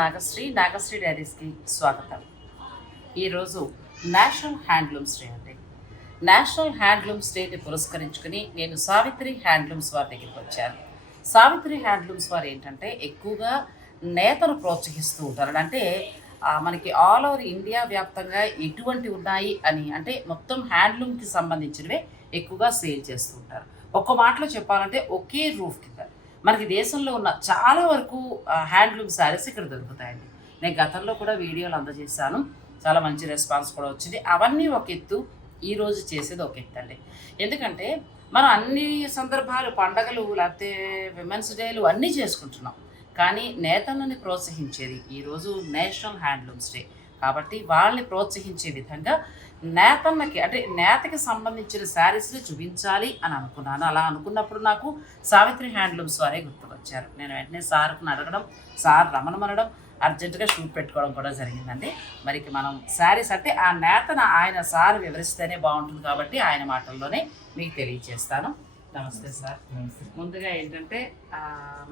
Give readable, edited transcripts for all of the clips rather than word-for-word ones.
నాగశ్రీ డైరీస్కి స్వాగతం. ఈరోజు national handlooms day అండి. నేషనల్ హ్యాండ్లూమ్స్ డేని పురస్కరించుకుని నేను సావిత్రి హ్యాండ్లూమ్స్ వారి దగ్గరికి వచ్చాను. సావిత్రి హ్యాండ్లూమ్స్ వారు ఏంటంటే ఎక్కువగా నేతను ప్రోత్సహిస్తూ ఉంటారు. అంటే మనకి ఆల్ ఓవర్ ఇండియా వ్యాప్తంగా ఎటువంటి ఉన్నాయి అని అంటే మొత్తం హ్యాండ్లూమ్కి సంబంధించినవే ఎక్కువగా సేల్ చేస్తూ ఉంటారు. ఒక్క మాటలో చెప్పాలంటే ఒకే రూఫ్ కింద మనకి దేశంలో ఉన్న చాలా వరకు హ్యాండ్లూమ్ శారీస్ ఇక్కడ దొరుకుతాయండి. నేను గతంలో కూడా వీడియోలు అందజేశాను, చాలా మంచి రెస్పాన్స్ కూడా వచ్చింది. అవన్నీ ఒక ఎత్తు, ఈరోజు చేసేది ఒక ఎత్తు అండి. ఎందుకంటే మనం అన్ని సందర్భాలు పండగలు లేకపోతే విమెన్స్ డేలు అన్నీ చేసుకుంటున్నాం, కానీ నేతన్నని ప్రోత్సహించేది ఈరోజు నేషనల్ హ్యాండ్లూమ్స్ డే కాబట్టి వాళ్ళని ప్రోత్సహించే విధంగా నేతన్నకి అంటే నేతకి సంబంధించిన శారీస్ని చూపించాలి అని అనుకున్నాను. అలా అనుకున్నప్పుడు నాకు సావిత్రి హ్యాండ్లూమ్స్ వారే గుర్తుకొచ్చారు. నేను వెంటనే సార్ని అడగడం, సార్ రమణమనడం, అర్జెంటుగా షూట్ పెట్టుకోవడం కూడా జరిగిందండి. మరి మనం శారీస్ అంటే ఆ నేతను ఆయన సార్ వివరిస్తేనే బాగుంటుంది కాబట్టి ఆయన మాటల్లోనే మీకు తెలియజేస్తాను. నమస్తే సార్. ముందుగా ఏంటంటే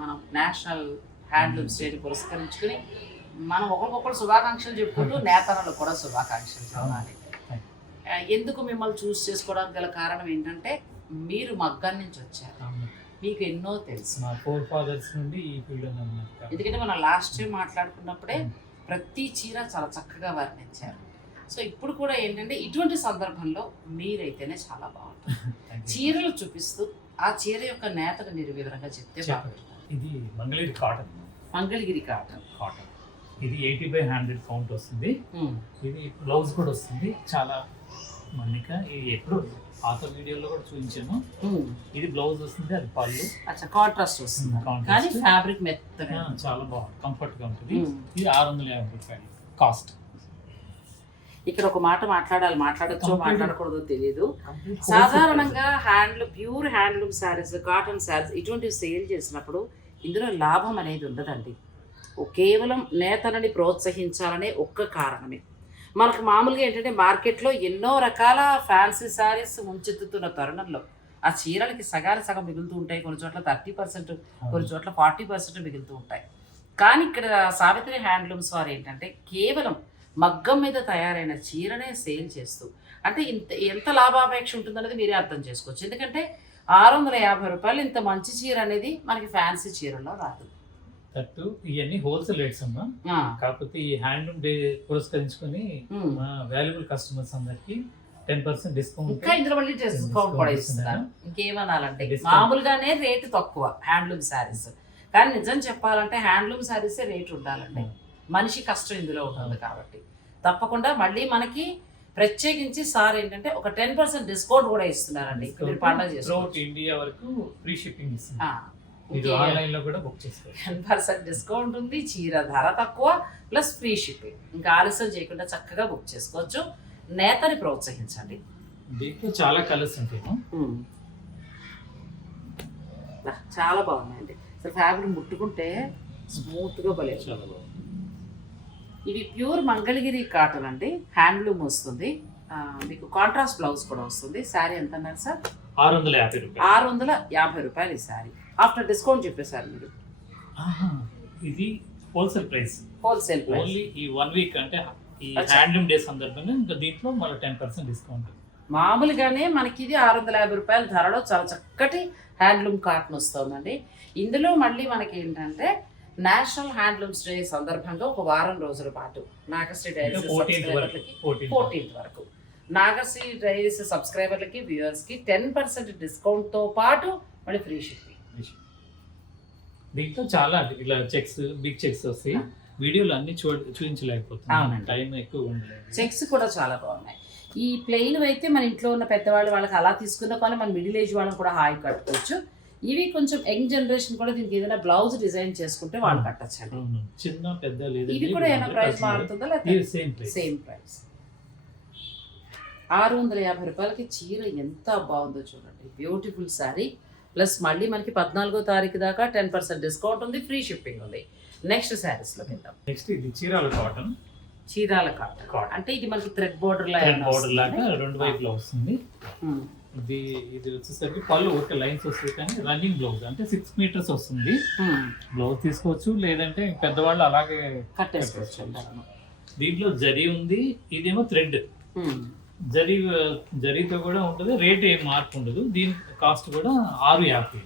మనం నేషనల్ హ్యాండ్లూమ్స్ డేని పురస్కరించుకుని మనం ఒకరికొకరు శుభాకాంక్షలు చెప్పుకుంటూ నేతన్నలు కూడా శుభాకాంక్షలు చెప్పాలి. ఎందుకు మిమ్మల్ని చూస్ చేసుకోవడానికి గల కారణం ఏంటంటే మీరు మగ్గం నుంచి వచ్చారు, మీకు ఎన్నో తెలుసు. మా ఫోర్ ఫాదర్స్ నుండి ఈ ఫీల్డ్. ఎందుకంటే మనం లాస్ట్ టైం మాట్లాడుకున్నప్పుడే ప్రతి చీర చాలా చక్కగా వర్ణించారు. సో ఇప్పుడు కూడా ఏంటంటే ఇటువంటి సందర్భంలో మీరైతేనే చాలా బాగుంటుంది. చీరలు చూపిస్తూ ఆ చీర యొక్క నేతను మీరు వివరంగా చెప్తే బాగుంటుంది. ఇది మంగళగిరి కాటన్. మంగళగిరి కాటన్. ఇది 80/100 కౌంట్ వస్తుంది. ఇది బ్లౌజ్ కూడా వస్తుంది. చాలా మన్నిక. ఇది ఎప్పుడు పాత వీడియోలో కూడా చూపించాను. ఇది బ్లౌజ్ వస్తుంది, అది పళ్ళు. కాంట్రాస్ట్ వస్తుంది, కానీ ఫ్యాబ్రిక్ మెత్తగా చాలా బాగుంది, కంఫర్ట్ గా ఉంటుంది. ఇది 650 రూపాయలు కాస్ట్. ఇక్కడ ఒక మాట మాట్లాడచ్చో మాట్లాడకూడదో తెలియదు. సాధారణంగా pure handloom saris, cotton saris ఇటువంటివి సేల్ చేసినప్పుడు ఇందులో లాభం అనేది ఉండదండి. కేవలం నేతనని ప్రోత్సహించాలనే ఒక్క కారణమే. మనకు మామూలుగా ఏంటంటే మార్కెట్లో ఎన్నో రకాల ఫ్యాన్సీ శారీస్ ముంచెత్తుతున్న తరుణంలో ఆ చీరలకి సగం మిగులుతూ ఉంటాయి. కొన్ని చోట్ల 30%, కొన్ని చోట్ల 40% మిగులుతూ ఉంటాయి. కానీ ఇక్కడ సావిత్రి హ్యాండ్లూమ్స్ వారు ఏంటంటే కేవలం మగ్గం మీద తయారైన చీరనే సేల్ చేస్తూ అంటే ఎంత లాభాపేక్ష ఉంటుందనేది మీరే అర్థం చేసుకోవచ్చు. ఎందుకంటే 650 రూపాయలు ఇంత మంచి చీర అనేది మనకి ఫ్యాన్సీ చీరలో రాదు. ఇవన్నీ హోల్సేల్ రేట్స్ అమ్మా. కాకపోతే ఈ హ్యాండ్లూమ్ డే పురస్కరించుకొని మా వాల్యుబుల్ కస్టమర్స్ అందరికి 10% డిస్కౌంట్. ఇంకా ఇందులో మళ్ళీ డిస్కౌంట్ కూడా ఇస్తున్నారు. ఇంకేమనాలంటే మామూలుగానే రేటు తక్కువ హ్యాండ్లూమ్ శారీస్, కానీ నిజం చెప్పాలంటే హ్యాండ్లూమ్ శారీసే రేటు ఉండాలండి. మనిషి కష్టం ఇందులో ఉంటుంది కాబట్టి తప్పకుండా మళ్ళీ మనకి ప్రత్యేకించి సార్ ఏంటంటే ఒక 10% డిస్కౌంట్ కూడా ఇస్తున్నారండి. మీరు పండుగ చేసుకోవచ్చు. ఇండియా వరకు ఫ్రీ షిప్పింగ్ ఇస్తున్నారు. 10% డిస్కౌంట్ ఉంది, చీర ధర తక్కువ ప్లస్ ఫ్రీ షిప్పింగ్. ఇంకా ఆలస్యం చేయకుండా చక్కగా బుక్ చేసుకోవచ్చు. నేతని ప్రోత్సహించండి. దీంట్లో చాలా కలర్స్ ఉంటాయి, చాలా బాగున్నాయండి. అసలు ఫ్యాబ్రిక్ ముట్టుకుంటే స్మూత్గా భలే. ఇది ప్యూర్ మంగళగిరి కాటన్ అండి, హ్యాండ్లూమ్ వస్తుంది. మీకు కాంట్రాస్ట్ బ్లౌజ్ కూడా వస్తుంది. శారీ ఎంత అన్నారు సార్? 650 రూపాయలు ఈ శారీ. ఆఫ్టర్ డిస్కౌంట్ చెప్పేశారు మీరు. ఇది హోల్సేల్ ప్రైస్. ఓన్లీ ఈ 1 వీక్ అంటే ఈ హ్యాండ్లూమ్ డే సందర్భంగా ఇంకా దీంట్లో మళ్ళీ 10% డిస్కౌంట్. మామూలుగానే మనకి ఇది 650 రూపాయల ధరలో చాలా చక్కటి హ్యాండ్లూమ్ కాటన్ వస్తుందండి. ఇందులో మళ్ళీ మనకి ఏంటంటే నేషనల్ హ్యాండ్లూమ్స్ డే సందర్భంగా ఒక వారం రోజుల పాటు నాగశ్రీ డైరీస్ 14th వరకు నాగశ్రీ డైరీస్ సబ్స్క్రైబర్లకి వ్యూవర్స్కి 10% డిస్కౌంట్తో పాటు మళ్ళీ ఫ్రీ షిప్పింగ్. దీంట్లో చాలా ఇట్లా బిగ్ చెక్స్ వస్తాయి. వీడియోలు అన్ని చూపించలేకపోతున్నాం, టైం ఎక్కువ ఉండలేదు. చెక్స్ కూడా చాలా బాగున్నాయి. ఈ ప్లెయిన్ అయితే మన ఇంట్లో ఉన్న పెద్దవాళ్ళు వాళ్ళకి అలా తీసుకున్న కానీ మన మిడిల్ ఏజ్ వాళ్ళని కూడా హాయి కట్టుకోవచ్చు. ఇవి కొంచెం యంగ్ జనరేషన్ కూడా దీనికి ఏదైనా బ్లౌజ్ డిజైన్ చేసుకుంటే వాళ్ళు కట్టచ్చండి. చిన్న పెద్ద లేదు. ఇది కూడా ఏమైనా ప్రైస్ మారుతుందా లేదా? Same price. 650 రూపాయలకి చీర ఎంత బాగుందో చూడండి. బ్యూటిఫుల్ శారీ. ప్లస్ మళ్ళీ మనకి 14వ తారీఖు దాకా 10% డిస్కౌంట్ ఉంది, ఫ్రీ షిప్పింగ్ ఉంది. నెక్స్ట్ శారీస్లో వెళ్దాం. నెక్స్ట్ ఇది చీరాల కాటన్. చీరాల కాటన్ అంటే ఇది మనకి థ్రెడ్ బోర్డర్ లాగా 2 వైపులా వస్తుంది. ఇది వచ్చేసరికి పళ్ళు ఒక లైన్స్ వస్తాయి కానీ రన్నింగ్ బ్లౌజ్ అంటే 6 మీటర్స్ వస్తుంది. బ్లౌజ్ తీసుకోవచ్చు లేదంటే పెద్దవాళ్ళు అలాగే కట్టేసుకోవచ్చు. దీంట్లో జరీ ఉంది, ఇదేమో థ్రెడ్. జరీతో కూడా ఉంటుంది, రేట్ ఏం మార్పు ఉండదు. దీని కాస్ట్ కూడా 650.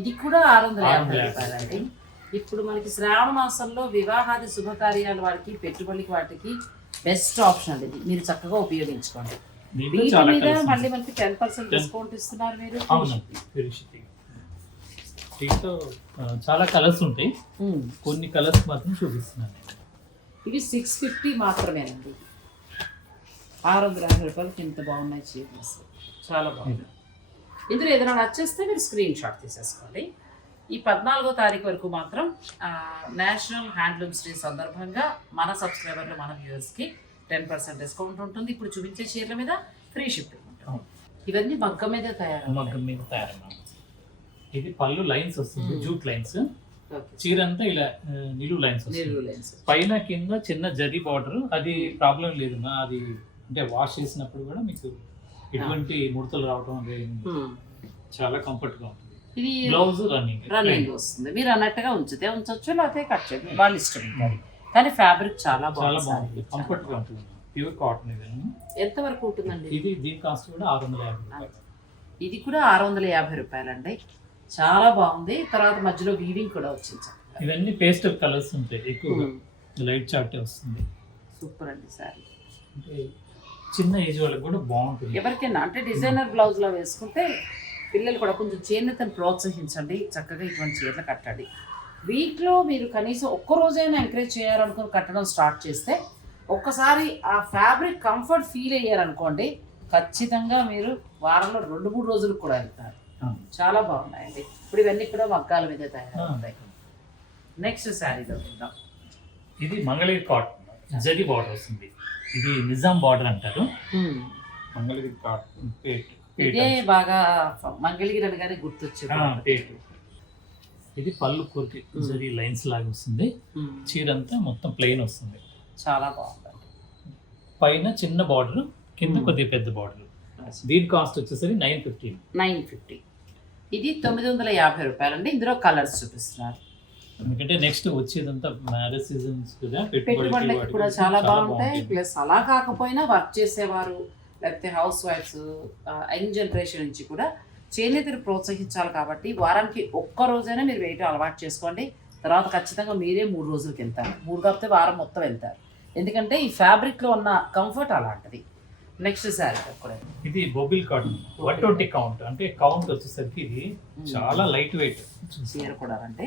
ఇది కూడా 650 రూపాయలండి. ఇప్పుడు మనకి శ్రావణ మాసంలో వివాహాది శుభకార్యాల వారికి పెట్టుబడికి వాటికి బెస్ట్ ఆప్షన్ అండి. ఇది మీరు చక్కగా ఉపయోగించుకోండి. వీటి మీద మళ్ళీ మనకి 10% డిస్కౌంట్ ఇస్తున్నారు మీరు. దీంట్లో చాలా కలర్స్ ఉంటాయి, కొన్ని కలర్స్ మాత్రం చూపిస్తున్నాను. ఇవి 650 మాత్రమేనండి. 650 రూపాయలకి ఎంత బాగున్నాయి చీరలు, చాలా బాగుంది. ఇందులో ఏదైనా నచ్చేస్తే మీరు స్క్రీన్ షాట్ తీసేసుకోండి. ఈ 14వ తారీఖు వరకు మాత్రం నేషనల్ హ్యాండ్లూమ్స్ డే సందర్భంగా మన సబ్స్క్రైబర్లు, మన వ్యూవర్స్కి 10% డిస్కౌంట్ ఉంటుంది. ఇప్పుడు చూపించే చీరల మీద ఫ్రీ షిప్పింగ్ ఉంటుంది. ఇవన్నీ మగ్గం మీద తయారయ్యాయి. ఇది పళ్ళు లైన్స్ వస్తుంది, జూట్ లైన్స్. చీర అంతా ఇలా నిలువు లైన్స్, పైన కింద చిన్న జరీ బార్డర్. అది ప్రాబ్లం లేదు, అది అంటే వాష్ చేసినప్పుడు కూడా మీకు ఎటువంటి ముడతలు రావడం అనేది చాలా కంఫర్ట్ గా ఉంటుంది. ఇది బ్లౌజ్ రన్నింగ్ వస్తుంది. మీరు అన్నట్టుగా ఉంచొచ్చు, లేకపోతే కట్ చేయండి, వాళ్ళ ఇష్టం ఉంటుంది. కానీ ఫ్యాబ్రిక్ చాలా బాగుంది, కంఫర్ట్ గా ఉంటుంది. Pure cotton. ఇది ఎంత వరకు ఉంటుందండి? ఇది దీని కాస్ట్ కూడా 650. ఇది కూడా 650 రూపాయలండి. చాలా బాగుంది. తర్వాత మధ్యలో వీవింగ్ కూడా వచ్చింది. ఇవన్నీ పేస్టల్ కలర్స్ ఉంటాయి, ఎక్కువగా లైట్ చార్టే వస్తుంది. సూపర్ అండి సారీ. అంటే చిన్న ఏజ్ వాళ్ళకి కూడా బాగుంటుంది. ఎవరికైనా అంటే డిజైనర్ బ్లౌజ్ లో వేసుకుంటే పిల్లలు కూడా కొంచెం చేనేతను ప్రోత్సహించండి, చక్కగా ఇటువంటి చీరలు కట్టండి. వీక్లో మీరు కనీసం ఒక్క రోజైనా ఎంకరేజ్ చేయాలనుకుని కట్టడం స్టార్ట్ చేస్తే, ఒక్కసారి ఆ ఫ్యాబ్రిక్ కంఫర్ట్ ఫీల్ అయ్యారనుకోండి, ఖచ్చితంగా మీరు వారంలో 2-3 రోజులు కూడా వెళ్తారు. చాలా బాగున్నాయండి. ఇప్పుడు ఇవన్నీ కూడా మగ్గాల మీద తయారవుతాయి. నెక్స్ట్ శారీలో చూద్దాం. ఇది మంగళగిరి కాటన్ జరీ బార్డర్ వస్తుంది. ఇది నిజాం బార్డర్ అంటారు. మంగళగిరి కాటన్ ఇదే బాగా మంగళగిరి అనగానే గుర్తొచ్చింది. ఇది పళ్ళు కోరికి జరీ లైన్స్ లాగా వస్తుంది. చీర అంతా మొత్తం ప్లెయిన్ వస్తుంది. చాలా బాగుంది. పైన చిన్న బార్డర్, కింద కొద్దిగా పెద్ద బార్డర్. దీని కాస్ట్ వచ్చేసరికి 950. ఇది 950 రూపాయలండి. ఇందులో కలర్స్ చూపిస్తున్నారు. ఎందుకంటే నెక్స్ట్ వచ్చేదంతా మ్యారేజ్ సీజన్స్ కదా, పెట్టుబడులకి కూడా చాలా బాగుంటాయి. ప్లస్ అలా కాకపోయినా వర్క్ చేసేవారు లేకపోతే హౌస్ వైఫ్స్, యంగ్ జనరేషన్ నుంచి కూడా చేనేతను ప్రోత్సహించాలి. కాబట్టి వారానికి ఒక్క రోజైనా మీరు వేయటం అలవాటు చేసుకోండి. తర్వాత ఖచ్చితంగా మీరే 3 రోజులకి వెళ్తారు. 3 కాకపోతే వారం మొత్తం వెళ్తారు. ఎందుకంటే ఈ ఫ్యాబ్రిక్లో ఉన్న కంఫర్ట్ అలాంటిది. నెక్స్ట్ శారీ కూడా ఇది బొబిల్ కాటన్ 120 కౌంట్. అంటే కౌంట్ వచ్చేసరికి ఇది చాలా లైట్ వెయిట్. చీర కూడా అంటే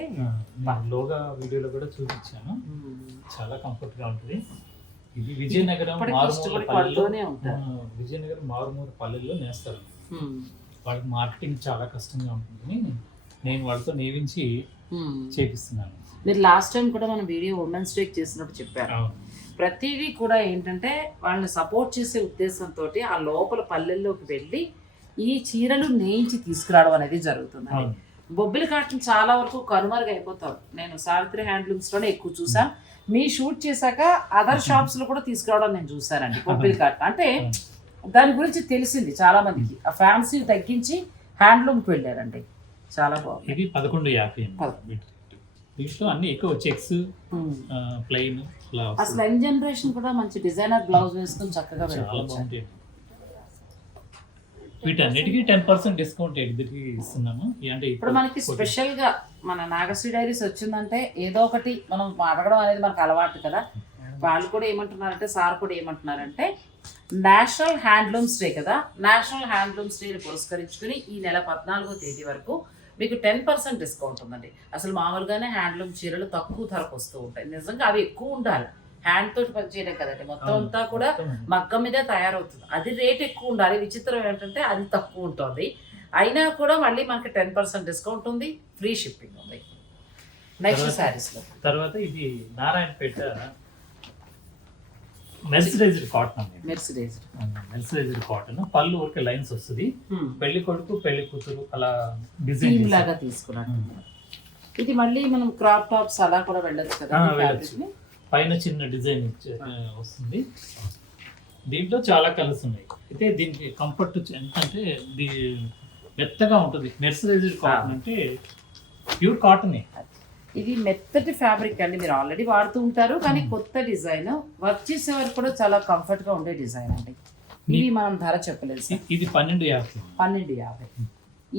లోగా వీడియోలో కూడా చూపించాను, చాలా కంఫర్ట్ గా ఉంటుంది. ఇది విజయనగరం మారుమూల పల్లెల్లో నేస్తారు. వాళ్ళకి మార్కెటింగ్ చాలా కష్టంగా ఉంటుంది. నేను వాళ్ళతో నేవించి చేపిస్తున్నాను. మీరు లాస్ట్ టైం కూడా మనం వీడియో ఉమెన్స్ డే చేసినప్పుడు చెప్పారు. ప్రతిదీ కూడా ఏంటంటే వాళ్ళని సపోర్ట్ చేసే ఉద్దేశంతో ఆ లోపల పల్లెల్లోకి వెళ్ళి ఈ చీరలు నేయించి తీసుకురావడం అనేది జరుగుతుంది. బొబ్బిలి కాటన్ చాలా వరకు కనుమరుగు అయిపోతారు. నేను సావిత్రి హ్యాండ్లూమ్స్లోనే ఎక్కువ చూసాను. మీ షూట్ చేశాక అదర్ షాప్స్లో కూడా తీసుకురావడం నేను చూసానండి. బొబ్బిలి కాటన్ అంటే దాని గురించి తెలిసింది చాలా మందికి. ఆ ఫ్యాన్సీ తగ్గించి హ్యాండ్లూమ్కి వెళ్ళారండి. చాలా బాగుంది. ఇది 1150. దీంట్లో అన్ని ఎక్కువ చెక్స్, ప్లెయిన్. అసలు యంగ్ జనరేషన్ కూడా మంచి డిజైనర్ బ్లౌజ్ వేసుకుని చక్కగా వెళ్ళిపోవచ్చు. వీటన్నిటికీ 10% డిస్కౌంట్ ఎదురుకి ఇస్తున్నాము. అంటే ఇప్పుడు మనకి స్పెషల్ గా మన నాగశ్రీ డైరీస్ వచ్చిందంటే ఏదో ఒకటి మనం అడగడం అనేది మనకు అలవాటు కదా. వాళ్ళు కూడా ఏమంటున్నారంటే, సార్ కూడా ఏమంటున్నారంటే, నేషనల్ హ్యాండ్లూమ్స్ డే కదా, నేషనల్ హ్యాండ్లూమ్స్ డేని పురస్కరించుకుని ఈ నెల 14వ తేదీ వరకు మీకు 10% డిస్కౌంట్ ఉందండి. అసలు మామూలుగానే హ్యాండ్లూమ్ చీరలు తక్కువ ధరకు వస్తూ ఉంటాయి. నిజంగా అవి ఎక్కువ ఉండాలి. హ్యాండ్ తోటి పనిచేయడం కదండి, మొత్తం అంతా కూడా మగ్గం మీదే తయారవుతుంది. అది రేట్ ఎక్కువ ఉండాలి. విచిత్రం ఏంటంటే అది తక్కువ ఉంటుంది. అయినా కూడా మళ్ళీ మనకి 10% డిస్కౌంట్ ఉంది, ఫ్రీ షిప్పింగ్ ఉంది. నెక్స్ట్ శారీస్లో తర్వాత ఇది నారాయణపేట మెర్సిడైజ్డ్ కాటన్ అండి. మెర్సిడైజ్డ్ కాటన్ పళ్ళు ఊరికే లైన్స్ వస్తుంది. పెళ్లి కొడుకు పెళ్లి కూతురు అలా డిజైన్ లాగా తీసుకున్నాను. ఇది మళ్ళీ మనం క్రాప్ టాప్స్ అలా కూడా వెళ్ళొచ్చు కదా. పైన చిన్న డిజైన్ వస్తుంది. దీంట్లో చాలా కలర్స్ ఉన్నాయి. అయితే దీనికి కంఫర్ట్ ఎంత అంటే మెత్తగా ఉంటుంది. మెర్సరైజ్డ్ కాటన్ అంటే ప్యూర్ కాటన్. ఇది మెత్తటి ఫ్యాబ్రిక్ అండి, మీరు ఆల్రెడీ వాడుతూ ఉంటారు, కానీ కొత్త డిజైన్ వర్క్ చేసే వరకు కూడా చాలా కంఫర్ట్ గా ఉండే డిజైన్ అండి. ఇవి మనం ధర చెప్పలేదు సార్. ఇది 1250. 1250.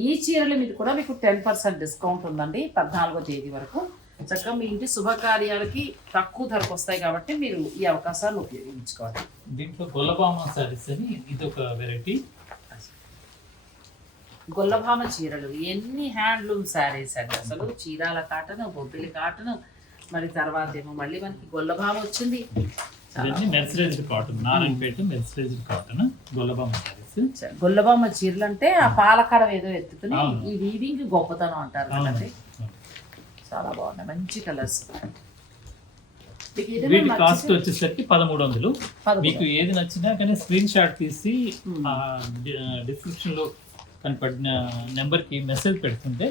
ఈ చీరల మీద కూడా మీకు 10% డిస్కౌంట్ ఉందండి 14వ తేదీ వరకు. చక్కగా మీ ఇంటి శుభకార్యాలకి తక్కువ ధరకు వస్తాయి కాబట్టి మీరు ఈ అవకాశాన్ని ఉపయోగించుకోవాలి. దీంట్లో గొల్లభామ సారీస్ అని ఇది ఒక వెరైటీ. గొల్లభామ చీరలు ఎన్ని హ్యాండ్లూమ్ శారీస్ అండి, అసలు చీరాల కాటన్, బొబ్బిలి కాటన్, మరి తర్వాత ఏమో మళ్ళీ మనకి గొల్లభామ వచ్చింది. Mercerised cotton, Narayanpet mercerised cotton Gollabhama saris. Gollabhama చీరలు అంటే ఆ పాలకడ ఏదో ఎత్తుకుని ఈ వీవింగ్ గొప్పతనం అంటారు కదండి. చాలా బాగున్నాయి, మంచి కలర్స్. వీటి కాస్ట్ వచ్చేసరికి 1300. మీకు ఏది నచ్చినా కానీ స్క్రీన్ షాట్ తీసి డిస్క్రిప్షన్ లో కనపడిన నెంబర్ కి మెసేజ్ పెడుతుంటే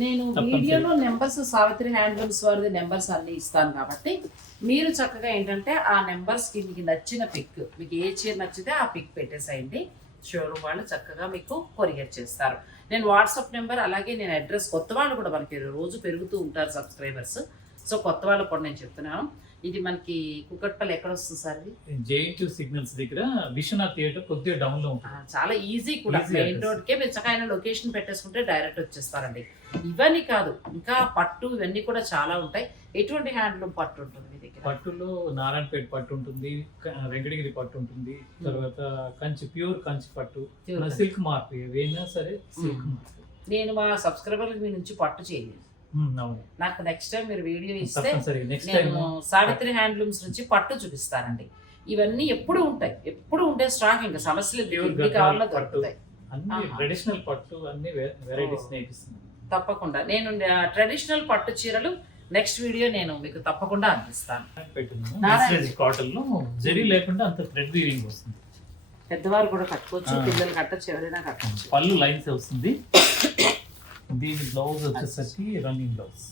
నేను వీడియోలో నెంబర్స్ సావిత్రి హ్యాండ్లూమ్స్ వారి నెంబర్స్ అన్ని ఇస్తాను కాబట్టి మీరు చక్కగా ఏంటంటే ఆ నెంబర్స్ కి మీకు నచ్చిన పిక్, మీకు ఏ చీర నచ్చితే ఆ పిక్ పెట్టేసేయండి. షోరూమ్ వాళ్ళు చక్కగా మీకు కొరియర్ చేస్తారు. నేను వాట్సాప్ నెంబర్ అలాగే నేను అడ్రస్, కొత్త వాళ్ళు కూడా మనకి రోజు పెరుగుతూ ఉంటారు సబ్స్క్రైబర్స్, సో కొత్త వాళ్ళు కూడా నేను చెప్తున్నాను. ఇది మనకి కుకట్పల్లి ఎక్కడ వస్తుంది సార్? జేఎన్టీ సిగ్నల్స్ దగ్గర విశ్వనాథ్ థియేటర్ కొద్దిగా డౌన్ లో ఉంటుంది. చాలా ఈజీ కూడా, మెయిన్ రోడ్ కే మీరు చక్కగా లొకేషన్ పెట్టేసుకుంటే డైరెక్ట్ వచ్చేస్తారండి. ఇవన్నీ కాదు, ఇంకా పట్టు ఇవన్నీ కూడా చాలా ఉంటాయి. ఎటువంటి హ్యాండ్లూమ్ పట్టు ఉంటుంది మీ దగ్గర? పట్టులో నారాయణపేట పట్టు ఉంటుంది, వెంకటగిరి పట్టు ఉంటుంది, తర్వాత కంచి ప్యూర్ కంచి పట్టు, సిల్క్ మార్క్ ఏవైనా సరే సిల్క్ మార్క్. నేను మా సబ్స్క్రైబర్లకు మీ నుంచి పట్టు చేయలేదు. నాకు నెక్స్ట్ టైం మీరు వీడియో ఇస్తే నేను సావిత్రి హ్యాండ్లూమ్స్ నుంచి పట్టు చూపిస్తానండి. ఇవన్నీ ఎప్పుడు ఉంటాయి, ఎప్పుడు ఉండే స్టాక్, ఇంకా సమస్యలు కావాలో దొరుకుతాయి. ట్రెడిషనల్ పట్టు అన్ని వెరైటీస్ నేర్పిస్తున్నాను. తప్పకుండా నేను ట్రెడిషనల్ పట్టు చీరలు నెక్స్ట్ వీడియో నేను మీకు తప్పకుండా అందిస్తాను. కాటన్ లో జరీ లేకుండా అంత థ్రెడ్ వీవింగ్ వస్తుంది. పెద్దవారు కూడా కట్టుకోవచ్చు, పిల్లలు కట్టచ్చు, ఎవరైనా కట్టచ్చు. పళ్ళు లైన్స్ వస్తుంది. దీని బ్లౌజ్ వచ్చేసరికి రన్నింగ్ బ్లౌజ్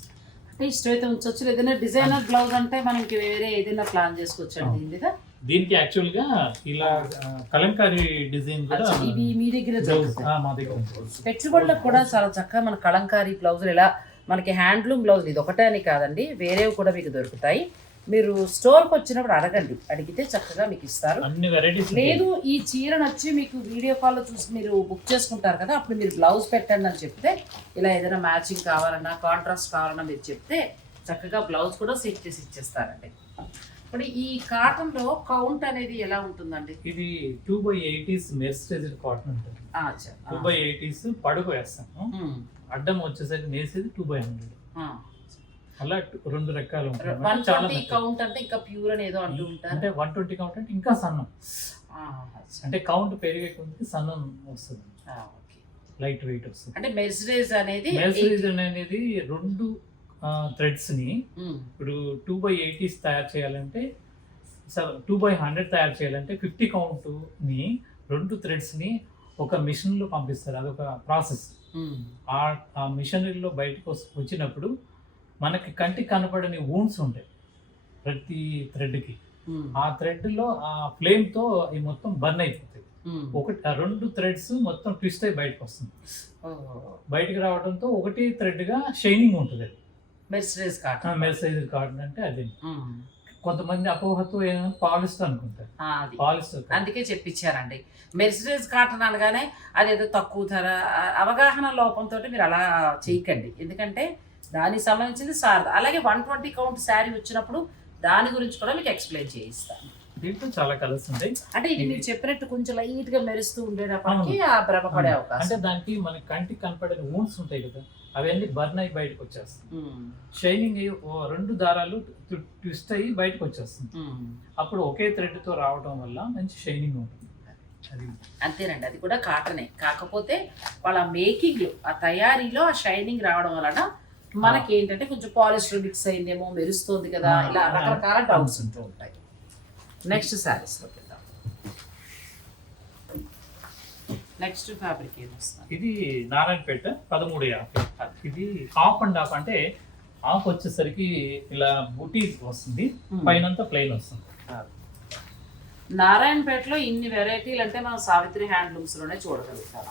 అంటే ఇష్టమైతే ఉంచవచ్చు, ఏదైనా డిజైనర్ బ్లౌజ్ అంటే మనకి వేరే ఏదైనా ప్లాన్ చేసుకోవచ్చు అండి. దీని దీనికి యాక్చువల్ గా ఇలా కలంకారీ డిజైన్ కూడా ఇవి మీ దగ్గర మా దగ్గర పెట్టుబడులకు కూడా చాలా చక్కగా మన కలంకారీ బ్లౌజులు ఇలా మనకి హ్యాండ్లూమ్ బ్లౌజ్ ఇది ఒకటే అని కాదండి, వేరేవి కూడా మీకు దొరుకుతాయి. మీరు స్టోర్కి వచ్చినప్పుడు అడగండి, అడిగితే చక్కగా మీకు ఇస్తారు. అన్ని వెరైటీస్. లేదు ఈ చీర నచ్చి మీకు వీడియో కాల్లో చూసి మీరు బుక్ చేసుకుంటారు కదా, అప్పుడు మీరు బ్లౌజ్ పెట్టండి అని చెప్తే, ఇలా ఏదైనా మ్యాచింగ్ కావాలన్నా కాంట్రాస్ట్ కావాలన్నా మీరు చెప్తే చక్కగా బ్లౌజ్ కూడా సెట్ చేసి ఇచ్చేస్తారండి. ఇప్పుడు ఈ కాటన్ లో కౌంట్ అనేది ఎలా ఉంటుందండి? ఇది 2/80s మెర్సరైజ్డ్ కాటన్ ఉంటుంది. 2/80s పడుగు వేస్తాను, అడ్డం వచ్చేసరికి నేసేది 2/100. అలా రెండు రకాలు ఉంటాయి. 120 కౌంట్ అంటే ఇంకా ప్యూర్ అని ఏదో అంటూ ఉంటారు. అంటే 120 కౌంట్ అంటే ఇంకా సన్నం, అంటే కౌంట్ పెరిగే కొద్ది సన్నం వస్తుంది, లైట్ వెయిట్ వస్తుంది. అంటే మెర్సరైజ్ అనేది రెండు థ్రెడ్స్ ని ఇప్పుడు 2/80s తయారు చేయాలంటే 2/100 తయారు చేయాలంటే 50 కౌంట్ ని రెండు థ్రెడ్స్ ని ఒక మిషన్ లో పంపిస్తారు. అదొక ప్రాసెస్. ఆ మిషనరీలో బయటకు వచ్చినప్పుడు మనకి కంటికి కనపడని వూండ్స్ ఉంటాయి ప్రతి థ్రెడ్ కి. ఆ థ్రెడ్ లో ఆ ఫ్లేమ్ తో అవి మొత్తం బర్న్ అయిపోతాయి. రెండు థ్రెడ్స్ మొత్తం ట్విస్ట్ అయి బయటకు వస్తుంది. బయటకు రావడంతో ఒకటి థ్రెడ్ గా షైనింగ్ ఉంటుంది. అది మెర్సరైజ్ కాటన్. మెర్సరైజ్ కాటన్ అంటే అదే. కొంతమంది అపోహతో పాలిస్టర్ అనుకుంటారు, పాలిస్టర్. అందుకే చెప్పించారండి మెర్సరైజ్ కాటన్ అనగానే అదేదో తక్కువ ధర, అవగాహన లోపంతో మీరు అలా చేయకండి. ఎందుకంటే దానికి సంబంధించింది సార్. అలాగే 120 కౌంట్ శారీ వచ్చినప్పుడు దాని గురించి కూడా మీకు ఎక్స్ప్లెయిన్ చేయిస్తాను. దీంట్లో చాలా కలర్స్ ఉంటాయి. అంటే ఇది మీరు చెప్పినట్టు కొంచెం లైట్ గా మెరుస్తూ ఉండేటప్పటికి ఆ భ్రమపడే అవకాశం. అంటే దానికి మన కంటికి కనపడని వూండ్స్ ఉంటాయి కదా, అవన్నీ బర్న్ అయ్యి బయటకు వచ్చేస్తాయి. షైనింగ్ అయ్యి రెండు దారాలు ట్విస్ట్ అయ్యి బయటకు వచ్చేస్తుంది. అప్పుడు ఒకే థ్రెడ్ తో రావడం వల్ల మంచి షైనింగ్ ఉంటుంది. అంతేనండి, అది కూడా కాటనే. కాకపోతే వాళ్ళ మేకింగ్ ఆ తయారీలో ఆ షైనింగ్ రావడం వలన మనకి ఏంటంటే కొంచెం పాలిస్టర్ మిక్స్ అయిందేమో, మెరుస్తుంది కదా, ఇలా రకరకాల డౌట్స్ ఉంటూ ఉంటాయి. నెక్స్ట్ శారీస్ లో వెళ్దాం. నెక్స్ట్ ఫ్యాబ్రిక్ ఏం వస్తుంది? ఇది నారాయణపేట 1350. ఇది హాఫ్ అండ్ హాఫ్, అంటే హాఫ్ వచ్చేసరికి ఇలా బూటీ వస్తుంది, పైనంతా ప్లెయిన్ వస్తుంది. నారాయణపేటలో ఇన్ని వెరైటీలు అంటే మనం సావిత్రి హ్యాండ్లూమ్స్లోనే చూడగలుగుతాం.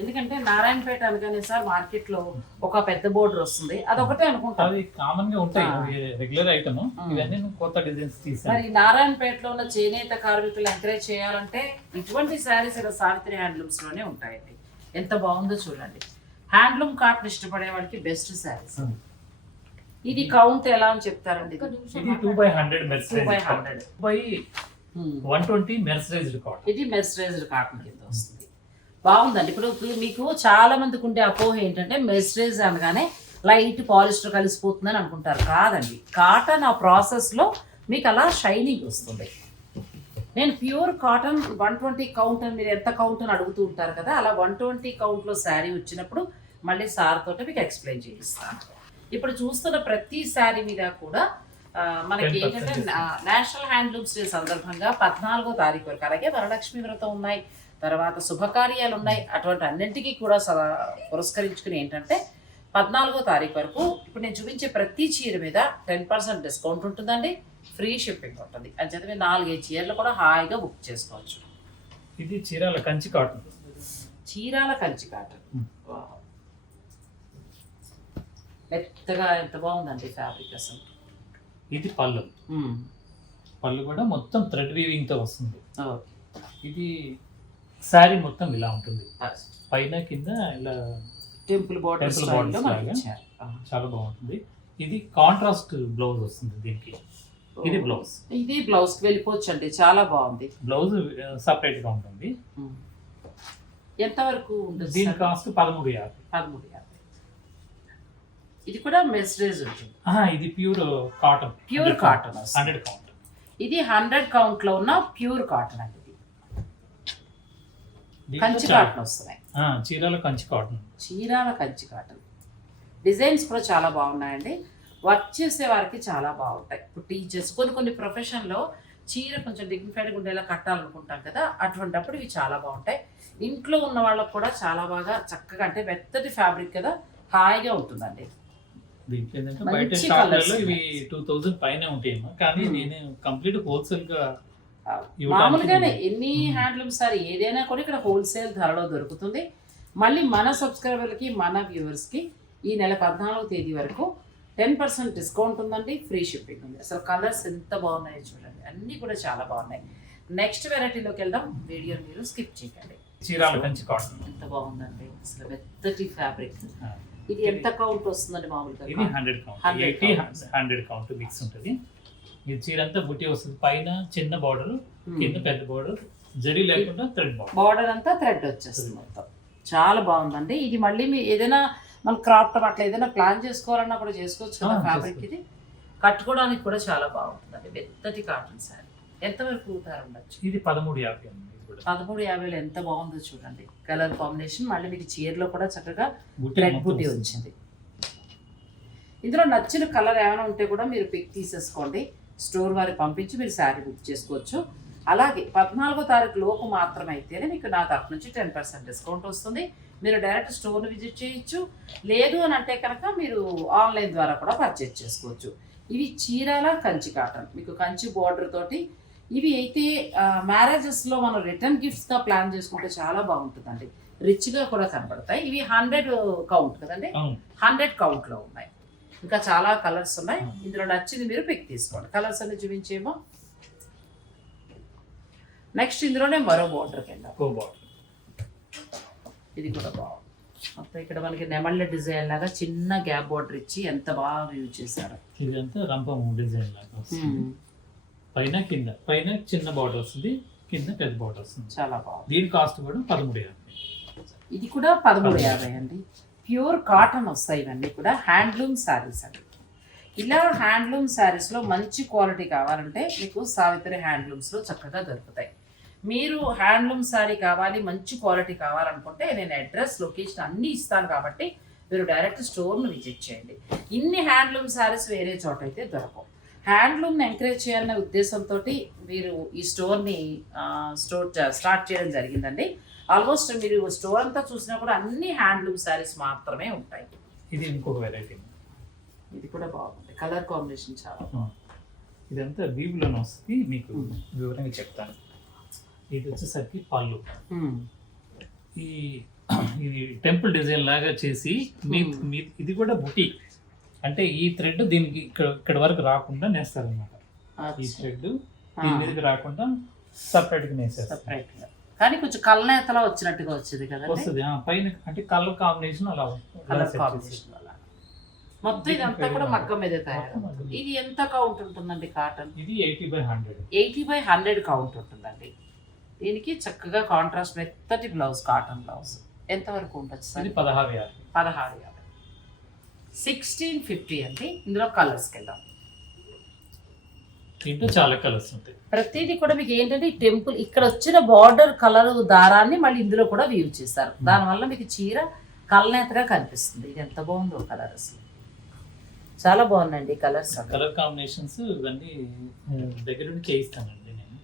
ఎందుకంటే నారాయణపేట అనగానే సార్ మార్కెట్లో ఒక పెద్ద బోర్డర్ వస్తుంది, అదొకటే అనుకుంటాం. అది కామన్ గా ఉంటాయి, రెగ్యులర్ ఐటమ్. ఇవన్నీ కొత్త డిజైన్స్ తీసాను. మరి నారాయణపేటలో ఉన్న చేనేత కార్మికులు ఎంకరేజ్ చేయాలంటే ఇటువంటి శారీస్ ఇక్కడ సావిత్రి హ్యాండ్లూమ్స్లోనే ఉంటాయండి. ఎంత బాగుందో చూడండి. హ్యాండ్లూమ్ కాటన్ ఇష్టపడే వాళ్ళకి బెస్ట్ శారీస్. ఇది కౌంట్ ఎలా అని చెప్తారండి? ఇది 2/100 మెర్సరైజ్డ్ 2/100 120 మెర్సరైజ్డ్ కాటన్. ఇది మెర్సరైజ్డ్ కాటన్ కింద వస్తుంది. బాగుందండి. ఇప్పుడు మీకు చాలా మందికి ఉండే అపోహ ఏంటంటే మెర్సరైజ్ అనగానే లైట్ పాలిస్టర్ కలిసిపోతుందని అనుకుంటారు. కాదండి, కాటన్ ఆ ప్రాసెస్లో మీకు అలా షైనింగ్ వస్తుంది. నేను ప్యూర్ కాటన్ 120 కౌంట్ అని మీరు ఎంత కౌంట్ అని అడుగుతూ ఉంటారు కదా, అలా 120 కౌంట్లో శారీ వచ్చినప్పుడు మళ్ళీ సార్ తోటి మీకు ఎక్స్ప్లెయిన్ చేయిస్తాను. ఇప్పుడు చూస్తున్న ప్రతి శారీ మీద కూడా మనకి ఏంటంటే నేషనల్ హ్యాండ్లూమ్స్ డే సందర్భంగా 14వ తారీఖు వరకు, అలాగే వరలక్ష్మి వ్రతం ఉన్నాయి, తర్వాత శుభకార్యాలు ఉన్నాయి, అటువంటి అన్నింటికీ కూడా పురస్కరించుకుని ఏంటంటే 14వ తారీఖు వరకు ఇప్పుడు నేను చూపించే ప్రతి చీర మీద 10% డిస్కౌంట్ ఉంటుందండి, ఫ్రీ షిప్పింగ్ ఉంటుంది. అని చెప్పి 4-5 చీరలు కూడా హాయిగా బుక్ చేసుకోవచ్చు. ఇది చీరాల కంచి కాటన్. చీరాల కంచి కాటన్ మెత్తగా ఎంత బాగుందండి ఫ్యాబ్రిక్ అసలు. ఇది పళ్ళు. పళ్ళు కూడా మొత్తం థ్రెడ్ వీవింగ్ తో వస్తుంది. ఇది శారీ మొత్తం ఇలా ఉంటుంది, పైన కింద ఇలా టెంపుల్ బోర్డర్ చాలా బాగుంటుంది. ఇది కాంట్రాస్ట్ బ్లౌజ్ వస్తుంది దీనికి. ఇది బ్లౌజ్. ఇది బ్లౌజ్ కి వెళ్ళిపోవచ్చు అండి, చాలా బాగుంది. బ్లౌజ్ సపరేట్ గా ఉంటుంది. ఎంత వరకు ఉంటుంది? దీని కాస్ట్ 1350. ఇది కూడా మెర్సరైజ్ ఉంటుంది. ఇది pure cotton. Pure cotton 100 count. ఇది 100 కౌంట్ లో ఉన్న ప్యూర్ కాటన్ అండి. కంచి కాటన్ వస్తున్నాయి. Chirala Kanchi cotton. Chirala Kanchi cotton designs కూడా చాలా బాగున్నాయండి. వర్క్ చేసే వారికి చాలా బాగుంటాయి. ఇప్పుడు టీచర్స్ కొన్ని ప్రొఫెషన్లో చీర కొంచెం డిగ్నిఫైడ్గా ఉండేలా కట్టాలనుకుంటాం కదా, అటువంటిప్పుడు ఇవి చాలా బాగుంటాయి. ఇంట్లో ఉన్న వాళ్ళకు కూడా చాలా బాగా చక్కగా, అంటే మెత్తటి ఫ్యాబ్రిక్ కదా, హాయిగా ఉంటుందండి. దీంట్లో ఏంటంటే బయట షాపులలో ఇవి 2000 పైన ఉంటాయేమో, కానీ నేను కంప్లీట్ హోల్సేల్ గా మామూలుగానే ఎన్ని హ్యాండ్లూమ్ సారీ ఏదైనా కూడా ఇక్కడ హోల్సేల్ ధరలో దొరుకుతుంది. మళ్ళీ మన సబ్స్క్రైబర్లకి, మన వ్యూవర్స్కి ఈ నెల 14వ తేదీ వరకు 10% డిస్కౌంట్ ఉందండి, ఫ్రీ షిప్పింగ్ ఉంది. అసలు కలర్స్ ఎంత బాగున్నాయో చూడండి, అన్నీ కూడా చాలా బాగున్నాయి. నెక్స్ట్ వెరైటీలోకి వెళ్దాం, వీడియో మీరు స్కిప్ చేయకండి. చీరాల కంచి కాటన్ ఎంత బాగుందండి, అసలు మెత్తటి ఫ్యాబ్రిక్. ఇది ఎంత కౌంట్ వస్తుందండి మామూలుగా? ఇది 100 కౌంట్, 100 కౌంట్ మిక్స్ ఉంటుంది. ఇది చీర అంతా బుట్టి వస్తుంది, పైన చిన్న బార్డర్, కింద పెద్ద బార్డర్, జరీ లేకుండా థ్రెడ్ బార్డర్ అంతా థ్రెడ్ వచ్చేస్తుంది మొత్తం. చాలా బాగుందండి. ఇది మళ్ళీ మీ ఏదైనా మన క్రాప్ టాప్ అట్లా ఏదైనా ప్లాన్ చేసుకోవాలన్నా కూడా చేసుకోవచ్చు కదా ఫ్యాబ్రిక్. ఇది కట్టుకోవడానికి కూడా చాలా బాగుంటుందండి, మెత్తటి కాటన్ శారీ. ఎంతవరకు ధర ఉండొచ్చు? ఇది 1350. 1350లో ఎంత బాగుందో చూడండి. కలర్ కాంబినేషన్, మళ్ళీ మీకు చీరలో కూడా చక్కగా థ్రెడ్ బుట్టి వచ్చింది. ఇందులో నచ్చిన కలర్ ఏమైనా ఉంటే కూడా మీరు పిక్ తీసేసుకోండి, స్టోర్ వారికి పంపించి మీరు శారీ బుక్ చేసుకోవచ్చు. అలాగే 14వ తారీఖు లోపు మాత్రమైతేనే మీకు నా తరఫు నుంచి 10% డిస్కౌంట్ వస్తుంది. మీరు డైరెక్ట్ స్టోర్ని విజిట్ చేయొచ్చు, లేదు అని అంటే కనుక మీరు ఆన్లైన్ ద్వారా కూడా పర్చేజ్ చేసుకోవచ్చు. ఇవి చీరాల కంచి కాటన్, మీకు కంచి బోర్డర్ తోటి. ఇవి అయితే మ్యారేజెస్లో మనం రిటర్న్ గిఫ్ట్స్గా ప్లాన్ చేసుకుంటే చాలా బాగుంటుందండి, రిచ్గా కూడా కనబడతాయి. ఇవి 100 కౌంట్ కదండి, 100 కౌంట్లో ఉన్నాయి. ఇంకా చాలా కలర్స్ ఉన్నాయి, ఇందులో నచ్చింది మీరు పిక్ తీసుకోండి. కలర్స్ అన్ని చూపించేమో. నెక్స్ట్ ఇందులోనే మరో బోర్డర్కి వెళ్దాం. ఇది కూడా బాగుంది. మొత్తం ఇక్కడ మనకి నెమళ్ళ డిజైన్ లాగా చిన్న గ్యాప్ బోర్డర్ ఇచ్చి ఎంత బాగా యూజ్ చేశారు. ఇదంతా రంపం డిజైన్ లాగా వస్తుంది, పైన కింద, పైన చిన్న బార్డర్ వస్తుంది, కింద పెద్ద బార్డర్ వస్తుంది. చాలా బాగుంది. దీని కాస్ట్ కూడా 1350. ఇది కూడా 1350 అండి. ప్యూర్ కాటన్ వస్తాయి ఇవన్నీ కూడా. హ్యాండ్లూమ్ శారీస్ అండి. ఇలా హ్యాండ్లూమ్ శారీస్లో మంచి క్వాలిటీ కావాలంటే మీకు సావిత్రి హ్యాండ్లూమ్స్లో చక్కగా దొరుకుతాయి. మీరు హ్యాండ్లూమ్ శారీ కావాలి, మంచి క్వాలిటీ కావాలనుకుంటే నేను అడ్రస్, లొకేషన్ అన్నీ ఇస్తాను కాబట్టి మీరు డైరెక్ట్ స్టోర్ను విజిట్ చేయండి. ఇన్ని హ్యాండ్లూమ్ శారీస్ వేరే చోట అయితే దొరకవు. హ్యాండ్లూమ్ని ఎంకరేజ్ చేయాలనే ఉద్దేశంతో మీరు ఈ స్టోర్ని స్టార్ట్ చేయడం జరిగిందండి. ఆల్మోస్ట్ మీరు స్టోర్ అంతా చూసినా కూడా అన్ని హ్యాండ్లూమ్ శారీస్ మాత్రమే ఉంటాయి. ఇది ఇంకొక వెరైటీ, ఇది కూడా బాగుంది. కలర్ కాంబినేషన్ చాలా బాగుంది. ఇదంతా వీవ్లోనే వస్తుంది, మీకు వివరంగా చెప్తాను. ఇది వచ్చేసరికి పళ్ళు. ఈ ఇది టెంపుల్ డిజైన్ లాగా చేసి ఇది కూడా బుటీ, అంటే ఈ థ్రెడ్ దీనికి ఇక్కడ వరకు రాకుండా నేస్తారు అనమాట. ఈ థ్రెడ్ దీని మీదకి రాకుండా సపరేట్గా నేస్తారు. కానీ కొంచెం కళ్ళనేతలా వచ్చినట్టుగా వచ్చేది కదా, వస్తుంది పైన, అంటే కలర్ కాంబినేషన్ అలా మొత్తం ఇదంతా కూడా మగ్గం మీద తయారు. ఇది ఎంత కౌంట్ ఉంటుందండి కాటన్? ఇది 80/100. 80/100 కౌంట్ ఉంటుందండి. దీనికి చక్కగా కాంట్రాస్ట్ మెత్తటి బ్లౌజ్, కాటన్ బ్లౌజ్. ఎంత వరకు ఉండొచ్చు సార్? 1650. 1650 అండి. ఇందులో కలర్స్కి వెళ్దాం. దీంట్లో చాలా కలర్స్ ఉంటాయి. ప్రతిదీ కూడా మీకు ఏంటంటే ఈ టెంపుల్ ఇక్కడ వచ్చిన బార్డర్ కలర్ దారాన్ని మళ్ళీ ఇందులో కూడా వీవ్ చేస్తారు. దానివల్ల మీకు చీర కలనేతగా కనిపిస్తుంది. ఇది ఎంత బాగుందో కలర్, అసలు చాలా బాగుందండి కలర్స్. కలర్ కాంబినేషన్స్ ఇవన్నీ దగ్గర నుండి చేయిస్తానండి నేను.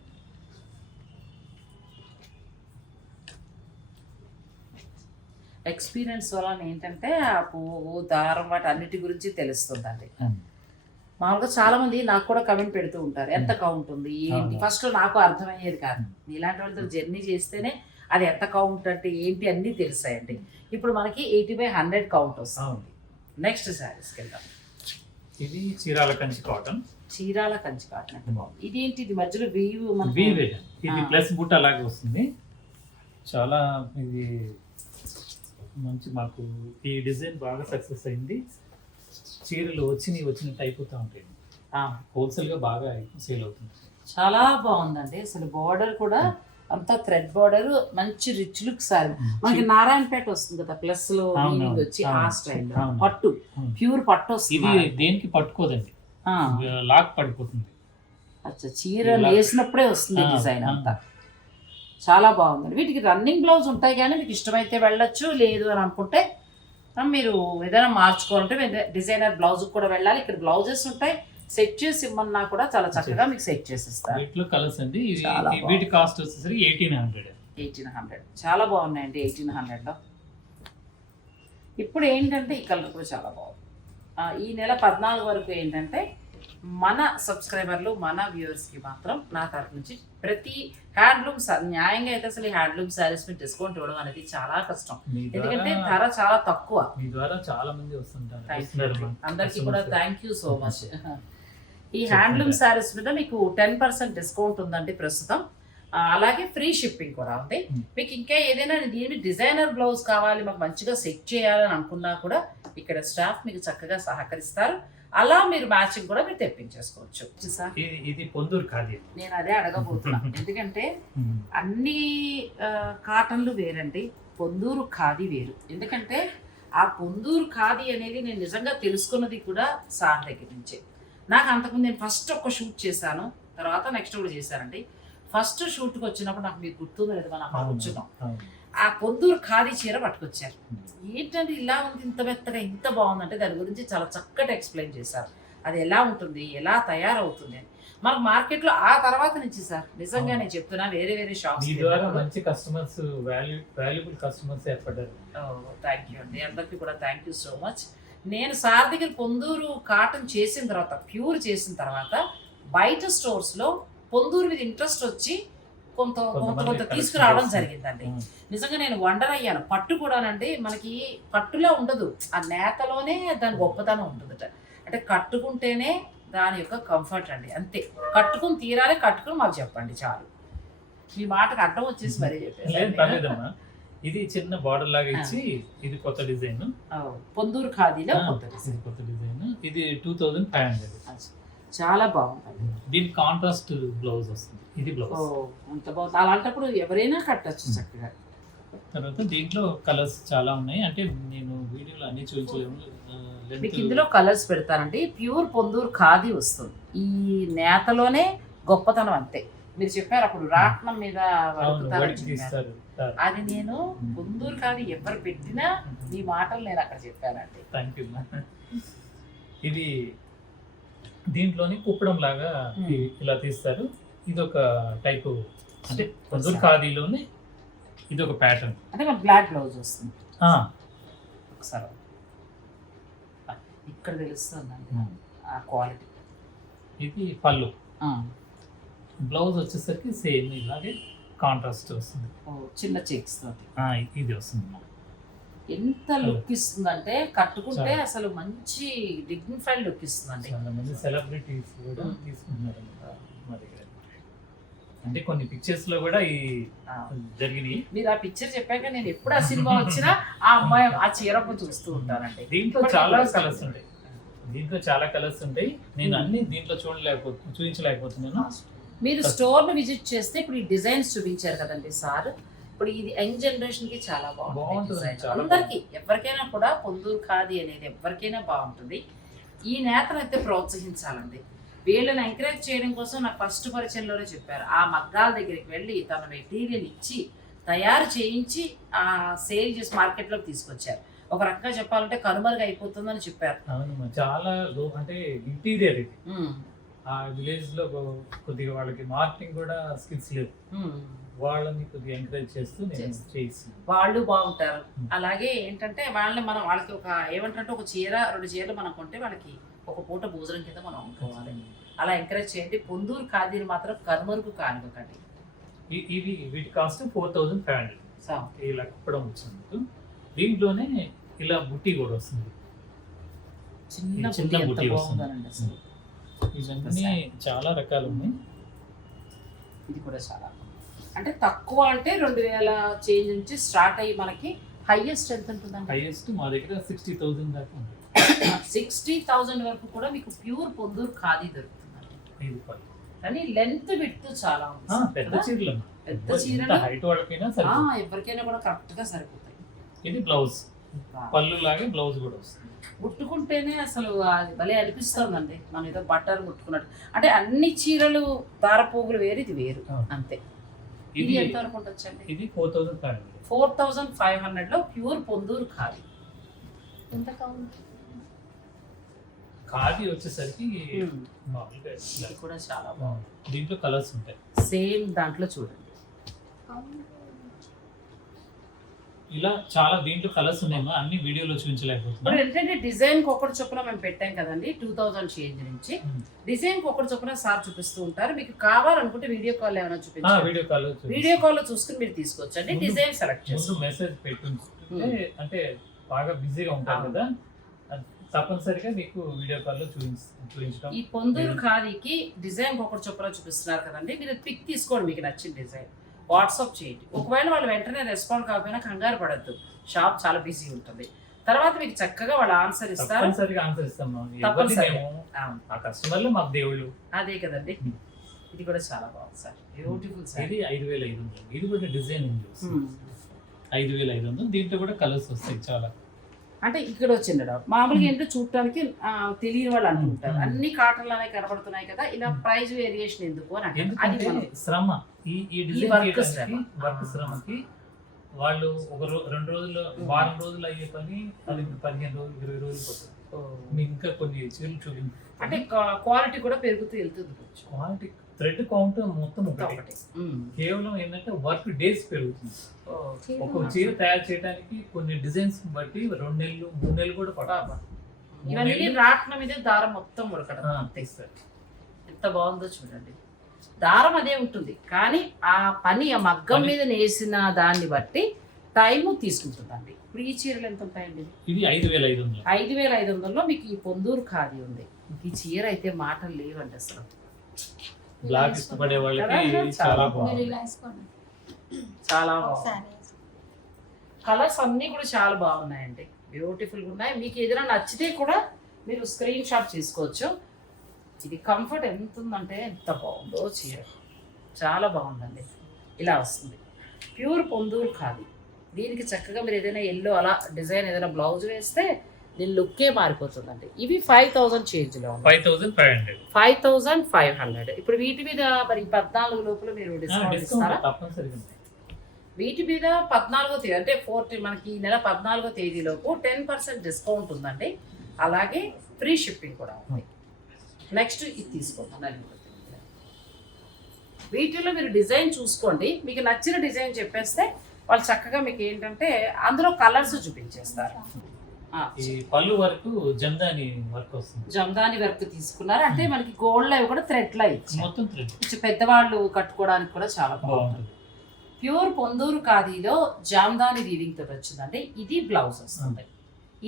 ఎక్స్పీరియన్స్ వల్ల ఏంటంటే ఆ పువ్వు దారం వాటి అన్నిటి గురించి తెలుస్తుందండి. మామూలుగా చాలా మంది నాకు కూడా కమెంట్ పెడుతూ ఉంటారు, ఎంత కౌంట్ ఉంది ఏంటి. ఫస్ట్ నాకు అర్థమయ్యేది కాదు. ఇలాంటి వాళ్ళతో జర్నీ చేస్తేనే అది ఎంత కౌంట్ అంటే ఏంటి అన్నీ తెలుస్తాయండి. ఇప్పుడు మనకి 80/100 కౌంట్ వస్తుంది. నెక్స్ట్ శారీస్కి వెళ్దాం. ఇది చీరాల కంచి కాటన్. చీరాల కంచి కాటన్ అంటే బాగుంది. ఇది ఏంటి, ఇది మధ్యలో వీవ్, ఇది ప్లస్ బుట్ట అలాగే వస్తుంది. చాలా ఇది మంచి, మాకు ఈ డిజైన్ బాగా సక్సెస్ అయింది. చీరలు వచ్చినట్టు అయిపోతూ ఉంటాయి. హోల్సేల్గా బాగా సేల్ అవుతుంది. చాలా బాగుందండి అసలు. బార్డర్ కూడా అంతా థ్రెడ్ బార్డర్, మంచి రిచ్ లుక్ సారీ. మనకి నారాయణపేట వస్తుంది కదా ప్లస్ లో వచ్చి ఆ స్టైల్ పట్టు, ప్యూర్ పట్టు వస్తుంది. ఇది దేనికి పట్టుకోదండి, లాక్ పడిపోతుంది. అచ్చా, చీర వేసినప్పుడే వస్తుంది డిజైన్ అంతా. చాలా బాగుందండి. వీటికి రన్నింగ్ బ్లౌజ్ ఉంటాయి, కానీ మీకు ఇష్టమైతే వెళ్ళొచ్చు, లేదు అని అనుకుంటే మీరు ఏదైనా మార్చుకోవాలంటే డిజైనర్ బ్లౌజ్ కూడా వెళ్ళాలి. ఇక్కడ బ్లౌజెస్ ఉంటాయి, సెట్ చేసి ఇమ్మన్నా కూడా చాలా చక్కగా మీకు సెట్ చేసి ఇస్తారు. వీటిలో కలర్స్ అండి. వీటి కాస్ట్ వచ్చేసరికి 1800. చాలా బాగున్నాయండి 1800లో. ఇప్పుడు ఏంటంటే ఈ కలర్ కూడా చాలా బాగుంది. ఈ నెల 14 వరకు ఏంటంటే మన సబ్స్క్రైబర్లు, మన వ్యూవర్స్కి మాత్రం నా తరఫు నుంచి ప్రతి హ్యాండ్లూమ్, న్యాయంగా అయితే అసలు ఈ హ్యాండ్లూమ్ శారీస్ మీద డిస్కౌంట్ ఇవ్వడం అనేది చాలా కష్టం, ఎందుకంటే ధర చాలా తక్కువ. మీ ద్వారా చాలా మంది వస్తుంటారు. అందరికీ కూడా థ్యాంక్ యూ సో మచ్. ఈ హ్యాండ్లూమ్ శారీస్ మీద మీకు 10% డిస్కౌంట్ ఉందండి ప్రస్తుతం. అలాగే ఫ్రీ షిప్పింగ్ కూడా ఉంది. మీకు ఇంకా ఏదైనా దీని డిజైనర్ బ్లౌజ్ కావాలి, మాకు మంచిగా సెట్ చేయాలని అనుకున్నా కూడా ఇక్కడ స్టాఫ్ మీకు చక్కగా సహకరిస్తారు. అలా మీరు మ్యాచింగ్ కూడా మీరు తెప్పించేసుకోవచ్చు. ఇది పొందూరు ఖాదీ. నేను అదే అడగబోతున్నాను, ఎందుకంటే అన్ని కాటన్లు వేరండి, పొందూరు ఖాదీ వేరు. ఎందుకంటే ఆ పొందూరు ఖాదీ అనేది నేను నిజంగా తెలుసుకున్నది కూడా సార్ దగ్గర నుంచే. నాకు అంతకుముందు నేను ఫస్ట్ ఒక షూట్ చేశాను, తర్వాత నెక్స్ట్ కూడా చేశానండి. ఫస్ట్ షూట్కి వచ్చినప్పుడు నాకు మీకు గుర్తుందో లేదు, మనం అక్కడ కూర్చున్నాం, ఆ పొందూరు ఖాదీ చీర పట్టుకొచ్చారు. ఏంటంటే ఇలా ఉంది, ఇంత మెత్తగా, ఇంత బాగుందంటే దాని గురించి చాలా చక్కటి ఎక్స్ప్లెయిన్ చేశారు. అది ఎలా ఉంటుంది, ఎలా తయారవుతుంది అని. మనకు మార్కెట్లో ఆ తర్వాత నుంచి సార్ నిజంగా నేను చెప్తున్నా, వేరే వేరే షాప్స్ మంచి కస్టమర్స్, వాల్యుబుల్ కస్టమర్స్ ఏర్పడ్డారు. థ్యాంక్ యూ అండి, అందరికీ కూడా థ్యాంక్ యూ సో మచ్. నేను సార్ దగ్గర పొందూరు కాటన్ చేసిన తర్వాత, ప్యూర్ చేసిన తర్వాత బయట స్టోర్స్లో పొందూరు మీద ఇంట్రెస్ట్ వచ్చి కొంత తీసుకురావడం జరిగిందండి. నిజంగా నేను వండర్ అయ్యాను. పట్టు కూడానండి మనకి పట్టులా ఉండదు, ఆ నేతలోనే దాని గొప్పతనం ఉంటుందట. అంటే కట్టుకుంటేనే దాని యొక్క కంఫర్ట్ అండి, అంతే. కట్టుకుని తీరాలి, కట్టుకుని మాకు చెప్పండి చాలు. మీ మాటకు అడ్డం వచ్చేసి మరీ చెప్పాను. ఇది చిన్న బార్డర్ లాగా ఇచ్చి, ఇది కొత్త డిజైన్, పొందూరు ఖాదీలో కొత్త డిజైన్. ఇది 2500. చాలా బాగుంటుంది. దీనికి కాంట్రాస్ట్ బ్లౌజ్ వస్తుంది. ఇది బ్లౌజ్ అంత బాగుంది. అలాంటప్పుడు ఎవరైనా కట్టచ్చు చక్కగా. తర్వాత దీంట్లో కలర్స్ చాలా ఉన్నాయి, అంటే నేను వీడియోలో అన్ని చూపించలేము. మీకు ఇందులో కలర్స్ పెడతానండి. ప్యూర్ పొందూరు ఖాదీ వస్తుంది. ఈ నేతలోనే గొప్పతనం, అంతే. మీరు చెప్పారు అప్పుడు రాట్నం మీద అది నేను పొందూరు ఖాదీ ఎవరు పెట్టినా ఈ మాటలు నేను అక్కడ చెప్పానండి. Thank you. ఇది దీంట్లోని కుప్పడం లాగా ఇలా తీస్తారు. ఇది ఒక టైపు, అంటే పొందూరు ఖాదీలోనే ఇది ఒక ప్యాటర్న్. అంటే మన బ్లాక్ బ్లౌజ్ వస్తుంది. ఒకసారి ఇక్కడ తెలుస్తుందండి ఆ క్వాలిటీ. ఇది పళ్ళు. బ్లౌజ్ వచ్చేసరికి సేమ్ ఇలాగే కాంట్రాస్ట్ వస్తుంది. చిన్న చెక్స్ తోటి ఇది వస్తుంది. ఎంత లుక్ ఇస్తుందంటే కట్టుకుంటే అసలు మంచి డిగ్నిఫైడ్ లుక్ ఇస్తుందండి. చాలా మంది సెలబ్రిటీస్ కూడా తీసుకుంటున్నారు మా దగ్గర. అంటే కొన్ని పిక్చర్స్ లో కూడా ఈ జరిగినాయి. మీరు ఆ పిక్చర్ చెప్పాక నేను ఎప్పుడు ఆ సినిమా వచ్చినా ఆ అమ్మాయి ఆ చీరపు చూస్తూ ఉంటానండి. దీంట్లో చాలా కలర్స్ ఉంటాయి. నేను అన్ని దీంట్లో చూపించలేకపోతున్నాను. మీరు స్టోర్ ను విజిట్ చేస్తే ఇప్పుడు ఈ డిజైన్స్ చూపించారు కదండి సార్. ఇప్పుడు ఇది యంగ్ జనరేషన్ కి చాలా బాగుంటుంది. అందరికి ఎవరికైనా కూడా పొందూరు ఖాదీ అనేది ఎవరికైనా బాగుంటుంది. ఈ నేతను అయితే ప్రోత్సహించాలండి. వీళ్ళని ఎంకరేజ్ చేయడం కోసం నాకు ఫస్ట్ పరిచయంలోనే చెప్పారు. ఆ మగ్గాల దగ్గరికి వెళ్ళి తన మెటీరియల్ ఇచ్చి తయారు చేయించి ఆ సేల్ చేసి మార్కెట్లోకి తీసుకొచ్చారు. ఒక రకంగా చెప్పాలంటే కనుమరుగు అయిపోతుందని చెప్పారు. చాలా అంటే ఇంటీరియర్ ఇది ఆ విలేజ్ లో కొద్దిగా వాళ్ళకి మార్కెటింగ్ కూడా స్కిల్స్ లేవు. వాళ్ళని కొద్దిగా ఎంకరేజ్ చేస్తూ వాళ్ళు బాగుంటారు. అలాగే ఏంటంటే వాళ్ళకి ఒక ఏమంటే ఒక చీర 2 చీరలు మనం కొంటే వాళ్ళకి ఒక పూట భోజనం కింద మనం అనుకోవాలి. అలా ఎంకరేజ్ చేయండి. పొందూరు ఖాదీని మాత్రం కనుమరుగు కానివ్వకండి. వీటి కాస్ట్ 4500 ఇలా కుప్పడం వచ్చింది. దీంట్లోనే ఇలా బుట్టి కూడా వస్తుంది. చిన్న బుట్టి వస్తుంది. ఇవన్నీ చాలా రకాలు ఉన్నాయి. ఇది కూడా చాలా అంటే తక్కువ అంటే 2000 చేంజ్ నుంచి స్టార్ట్ అయ్యి మనకి హైయెస్ట్ ఎంత ఉంటుందండి? హైయెస్ట్ మా దగ్గర 60,000 దాకా ఉంది. 60,000 వరకు కూడా మీకు ప్యూర్ పొందూరు ఖాదీ దొరుకుతుందండి. కానీ లెంత్ విడ్త్ చాలా ఉంది. పెద్ద చీరలు హైట్ వాళ్ళకైనా ఎవరికైనా కూడా కరెక్ట్ గా సరిపోతాయి. ఇది బ్లౌజ్ పళ్ళు లాగే బ్లౌజ్ కూడా వస్తుంది. ముట్టుకుంటేనే అసలు అది భలే అనిపిస్తుందండి. మనం ఏదో బట్టలు ముట్టుకున్నట్టు. అంటే అన్ని చీరలు దారపోగులు వేరు, ఇది వేరు అంతే. ఇది ఎంత వరకు ఉండొచ్చండి? ఇది 4,500. 4,500 లో ప్యూర్ పొందూరు ఖాదీ. ఎంత కావాలి? ఖాదీ వచ్చేసరికి కూడా చాలా బాగుంది. దీంట్లో కలర్స్ ఉంటాయి. సేమ్ దాంట్లో చూడండి ఇలా చాలా దీంట్లో కలర్స్ ఉన్నాయో అన్ని వీడియోలో చూపించలేకపోతున్నాం. ఏంటంటే డిజైన్ కి ఒకటి చొప్పున మేము పెట్టాం కదండి. 2000 చేంజ్ నుంచి డిజైన్ కి ఒకటి చొప్పున సార్ చూపిస్తూ ఉంటారు. మీకు కావాలనుకుంటే వీడియో కాల్ ఏమైనా చూపించాలి. వీడియో కాల్ లో చూసుకుని మీరు తీసుకోవచ్చు అండి. డిజైన్ సెలెక్ట్ చేసి మెసేజ్ పెట్టుంటే అంటే బాగా బిజీగా ఉంటారు కదా, తప్పనిసరిగా మీకు వీడియో కాల్ లో చూపించడం. ఈ పొందూరు ఖాదీకి డిజైన్ ఒకటి చొప్పున చూపిస్తున్నారు కదండి. మీరు పిక్ తీసుకోండి, మీకు నచ్చిన డిజైన్ వాట్సాప్ చేయండి. ఒకవేళ వాళ్ళు వెంటనే రెస్పాండ్ కాకపోయినా కంగారు పడద్దు. షాప్ చాలా బిజీ ఉంటుంది. తర్వాత మీకు చక్కగా వాళ్ళు ఆన్సర్ ఇస్తారు. మాకు దేవుళ్ళు అదే కదండి. ఇది కూడా చాలా బాగుంది సార్, బ్యూటిఫుల్ సార్. ఇది 5,500. ఇది కూడా డిజైన్ ఉంది. 5,500. దీంట్లో కూడా కలర్స్ వస్తాయి చాలా. అంటే ఇక్కడ వచ్చింది మామూలుగా ఏంటో చూడటానికి తెలియని వాళ్ళు అంటుంటారు అన్ని కాటన్ లానే కనబడుతున్నాయి కదా, ఇలా ప్రైస్ వేరియేషన్ ఎందుకు అని అంటే శ్రమ. ఈ వర్క్ శ్రమకి వాళ్ళు ఒక 2 రోజులు వారం రోజులు అయ్యే పని అది 15 రోజులు 20 రోజులు పోతుంది. ఇంకా కొన్ని చీరలు చూపించి అంటే క్వాలిటీ కూడా పెరుగుతూ వెళ్తుంది. క్వాలిటీ థ్రెడ్ కౌంట్ మొత్తం ఒకటి. కేవలం ఏంటంటే వర్క్ డేస్ పెరుగుతుంది. ఒక చీర తయారు చేయడానికి కొన్ని డిజైన్స్ బట్టి 2 నెలలు 3 నెలలు కూడా పడాలి. ఇవన్నీ రాట్ల మీద దారం మొత్తం ఉడకడం అంతే సార్. ఎంత బాగుందో చూడండి. దారం అదే ఉంటుంది కానీ ఆ పని ఆ మగ్గం మీద నేసిన దాన్ని బట్టి టైము తీసుకుంటుందండి. ఇప్పుడు ఈ చీరలు ఎంత ఉంటాయండి? ఇది 5,500. 5,500లో మీకు ఈ పొందూరు ఖాదీ ఉంది. ఈ చీర అయితే మాటలు లేవండి అసలు. బ్లాక్ ఇష్టపడే వాళ్ళకి చాలా బాగుంది. చాలా బాగుంది. కలర్స్ అన్నీ కూడా చాలా బాగున్నాయండి, బ్యూటిఫుల్గా ఉన్నాయి. మీకు ఏదైనా నచ్చితే కూడా మీరు స్క్రీన్ షాట్ చేసుకోవచ్చు. ఇది కంఫర్ట్ ఎంత ఉందంటే ఎంత బాగుందో చీర, చాలా బాగుందండి. ఇలా వస్తుంది ప్యూర్ పొందూరు ఖాదీ. దీనికి చక్కగా మీరు ఏదైనా ఎల్లో అలా డిజైన్ ఏదైనా బ్లౌజ్ వేస్తే దీని లుక్కే మారిపోతుందండి. ఇవి 5,000 చేంజ్లో 5,500. ఇప్పుడు వీటి మీద మరి 14 లోపల మీరు డిస్కౌంట్ ఇస్తారా? వీటి మీద 14వ తేదీ అంటే 14 మనకి ఈ నెల 14వ తేదీలోపు 10% డిస్కౌంట్ ఉందండి. అలాగే ఫ్రీ షిప్పింగ్ కూడా ఉంది. నెక్స్ట్ ఇది తీసుకోండి. వీటిలో మీరు డిజైన్ చూసుకోండి, మీకు నచ్చిన డిజైన్ చెప్పేస్తే వాళ్ళు చక్కగా మీకు ఏంటంటే అందులో కలర్స్ చూపించేస్తారు. ఈ పళ్ళు వరకు జందాని వర్క్ వస్తుంది. జందాని వర్క్ తీసుకున్నారు అంటే మనకి గోల్డ్ అవి కూడా థ్రెడ్ లా ఇచ్చి మొత్తం థ్రెడ్ కొంచెం పెద్దవాళ్ళు కట్టుకోవడానికి కూడా చాలా బాగుంటుంది. ప్యూర్ పొందూరు ఖాదీలో జామ్దాని వీవింగ్ తోటి వచ్చిందండి. ఇది బ్లౌజ్ వస్తుంది.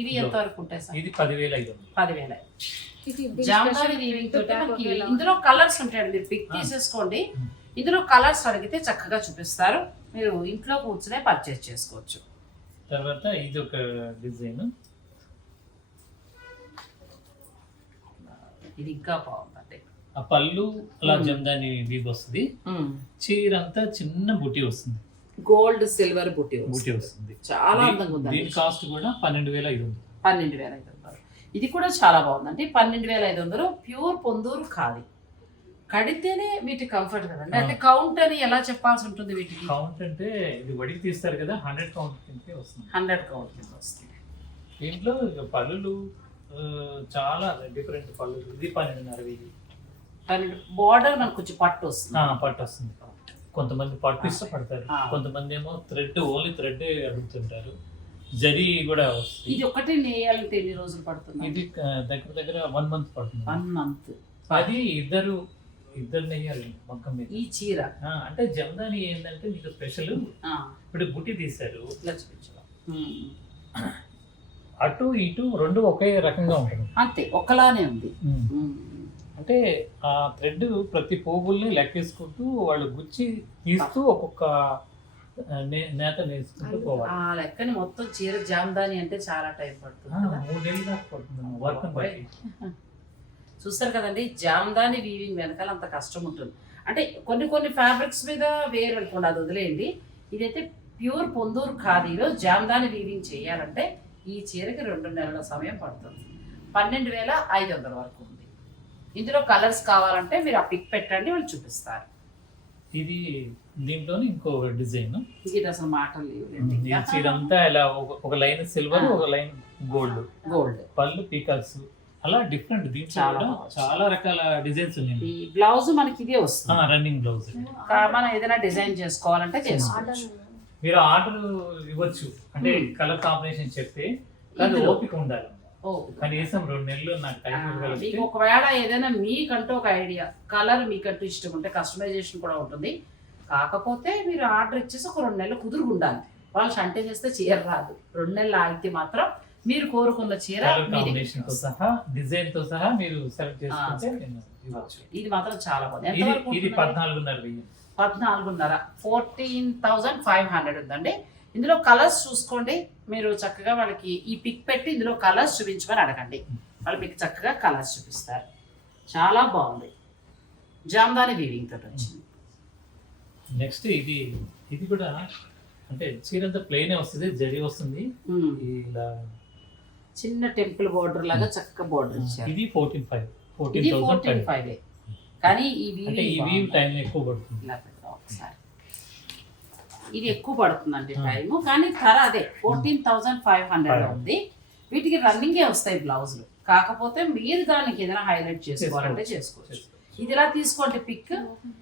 ఇవి ఎంత వరకు ఉంటాయి సార్? ఇది 10,500. 10,000. జామ్దాని వీవింగ్ తోటి మనకి ఇందులో కలర్స్ ఉంటాయండి. మీరు పిక్ తీసేసుకోండి. ఇందులో కలర్స్ అడిగితే చక్కగా చూపిస్తారు. మీరు ఇంట్లో కూర్చునే పర్చేస్ చేసుకోవచ్చు. తర్వాత ఇది ఒక డిజైన్, ఇది ఇంకా బాగుందండి. ఆ పళ్ళు అలా జందాని వీవ్ వస్తుంది. చీర అంతా చిన్న బుట్టి వస్తుంది, గోల్డ్ సిల్వర్ బుట్టి వస్తుంది. చాలా అందంగా ఉంది. దీని కాస్ట్ కూడా 12,500. 12,500. ఇది కూడా చాలా బాగుందండి. 12,500. ప్యూర్ పొందూరు ఖాదీ. కడితేనే వీటి కంఫర్ట్ కదండి. అంటే కౌంట్ అని ఎలా చెప్పాల్సి ఉంటుంది వీటికి? కౌంట్ అంటే ఇది వడికి తీస్తారు కదా, 100 కౌంట్ కింద వస్తుంది. 100 కౌంట్ కింద వస్తుంది. దీంట్లో పళ్ళు చాలా డిఫరెంట్ పళ్ళు. ఇది 12,500. బార్డర్ మనకు కొంచెం పట్టు వస్తుంది. పట్టు వస్తుంది. కొంతమంది పట్టు ఇష్టపడతారు, కొంతమంది ఏమో థ్రెడ్, ఓన్లీ థ్రెడ్ అడుగుతుంటారు. జరీ కూడా వస్తుంది. ఇది ఒకటి నేయాలంటే ఎన్ని రోజులు పడుతుంది? ఇది దగ్గర 1 మంత్ పడుతుంది. 1 మంత్. అది ఇద్దరు నెయ్యాలి మగ్గం మీద. ఈ చీర అంటే జందాని ఏంటంటే మీకు స్పెషల్. ఇప్పుడు బుట్టి తీశారు, అటు ఇటు రెండు ఒకే రకంగా ఉంటుంది. అంతే, ఒకలానే ఉంది. అంటే ఆ థ్రెడ్ ప్రతి పోగుల్ని లెక్కేసుకుంటూ వాళ్ళు గుచ్చి తీస్తూ ఒక్కొక్క నేత నేర్చుకుంటూ పోవాలి. ఆ లెక్కని మొత్తం చీర జామ్దాని అంటే చాలా టైం పడుతుంది. 3 నెలలు దాకా పడుతుంది వర్క్ బట్టి. చూస్తారు కదండి, జామ్దాని వీవింగ్ వెనకాల అంత కష్టం ఉంటుంది. అంటే కొన్ని ఫ్యాబ్రిక్స్ మీద వేరు అనుకోండి, అది వదిలేయండి. ఇదైతే ప్యూర్ పొందూరు ఖాదీలో జామ్దాని వీవింగ్ చేయాలంటే ఈ చీరకి 2 నెలల సమయం పడుతుంది. 12,500 వరకు ఉంది. ఇందులో కలర్స్ కావాలంటే మీరు ఆ పిక్ పెట్టండి, వాళ్ళు చూపిస్తారు. ఇది దీంట్లోనే ఇంకో డిజైన్. ఇది అసలు మాటలు లేవు. చీర అంతా ఇలా ఒక లైన్ సిల్వర్, ఒక లైన్ గోల్డ్. పళ్ళు పీకాక్స్ అలా డిఫరెంట్. దీంట్లో చాలా రకాల డిజైన్స్ ఉన్నాయి. ఈ బ్లౌజ్ మనకి ఇదే వస్తుంది, రన్నింగ్ బ్లౌజ్. మనం ఏదైనా డిజైన్ చేసుకోవాలంటే చేసుకోవచ్చు. మీరు ఆర్డర్ ఇవ్వచ్చు, అంటే కలర్ కాంబినేషన్ చెప్తే ఓపిక ఉండాలి. కనీసం 2 నెలలు నాకు టైం ఇవ్వగలిగితే. మీకు ఒకవేళ ఏదైనా మీకంటూ ఒక ఐడియా, కలర్ మీకంటూ ఇష్టం ఉంటే కస్టమైజేషన్ కూడా ఉంటుంది. కాకపోతే మీరు ఆర్డర్ ఇచ్చేసి ఒక 2 నెలలు కుదురుగా ఉండాలి. వాళ్ళు షంటే చేస్తే చీర రాదు. 2 నెలలు ఆగితే మాత్రం మీరు కోరుకున్న చీర సహా డిజైన్ తో సహా మీరు సెలెక్ట్ చేసుకుంటే ఇవ్వచ్చు. ఇది మాత్రం చాలా బాగుంది. ఇది 14,500. 14,500. 14,500 ఉందండి. ఇందులో కలర్స్ చూసుకోండి. మీరు చక్కగా వాళ్ళకి ఈ పిక్ పెట్టి ఇందులో కలర్స్ చూపించమని అడగండి, వాళ్ళు మీకు చక్కగా కలర్స్ చూపిస్తారు. చాలా బాగుంది. జామ్దాని వీవింగ్ తోటి వచ్చింది. నెక్స్ట్ ఇది కూడా అంటే చీర అంతా ప్లెయిన్ వస్తుంది, జరీ వస్తుంది. ఇలా చిన్న టెంపుల్ బోర్డర్ లాగా చక్కగా బోర్డర్ ఇచ్చారు. ఇది 14,500. ఇది 14,500. కానీ ఈ వీవ్ టైం ఎక్కువ పడుతుంది. ఒకసారి ఇది ఎక్కువ పడుతుందండి టైము, కానీ ధర అదే 14,500 ఉంది. వీటికి రన్నింగే వస్తాయి బ్లౌజులు. కాకపోతే మీరు దానికి ఏదైనా హైలైట్ చేసుకోవాలంటే చేసుకోవచ్చు. ఇది ఇలా తీసుకోండి పిక్.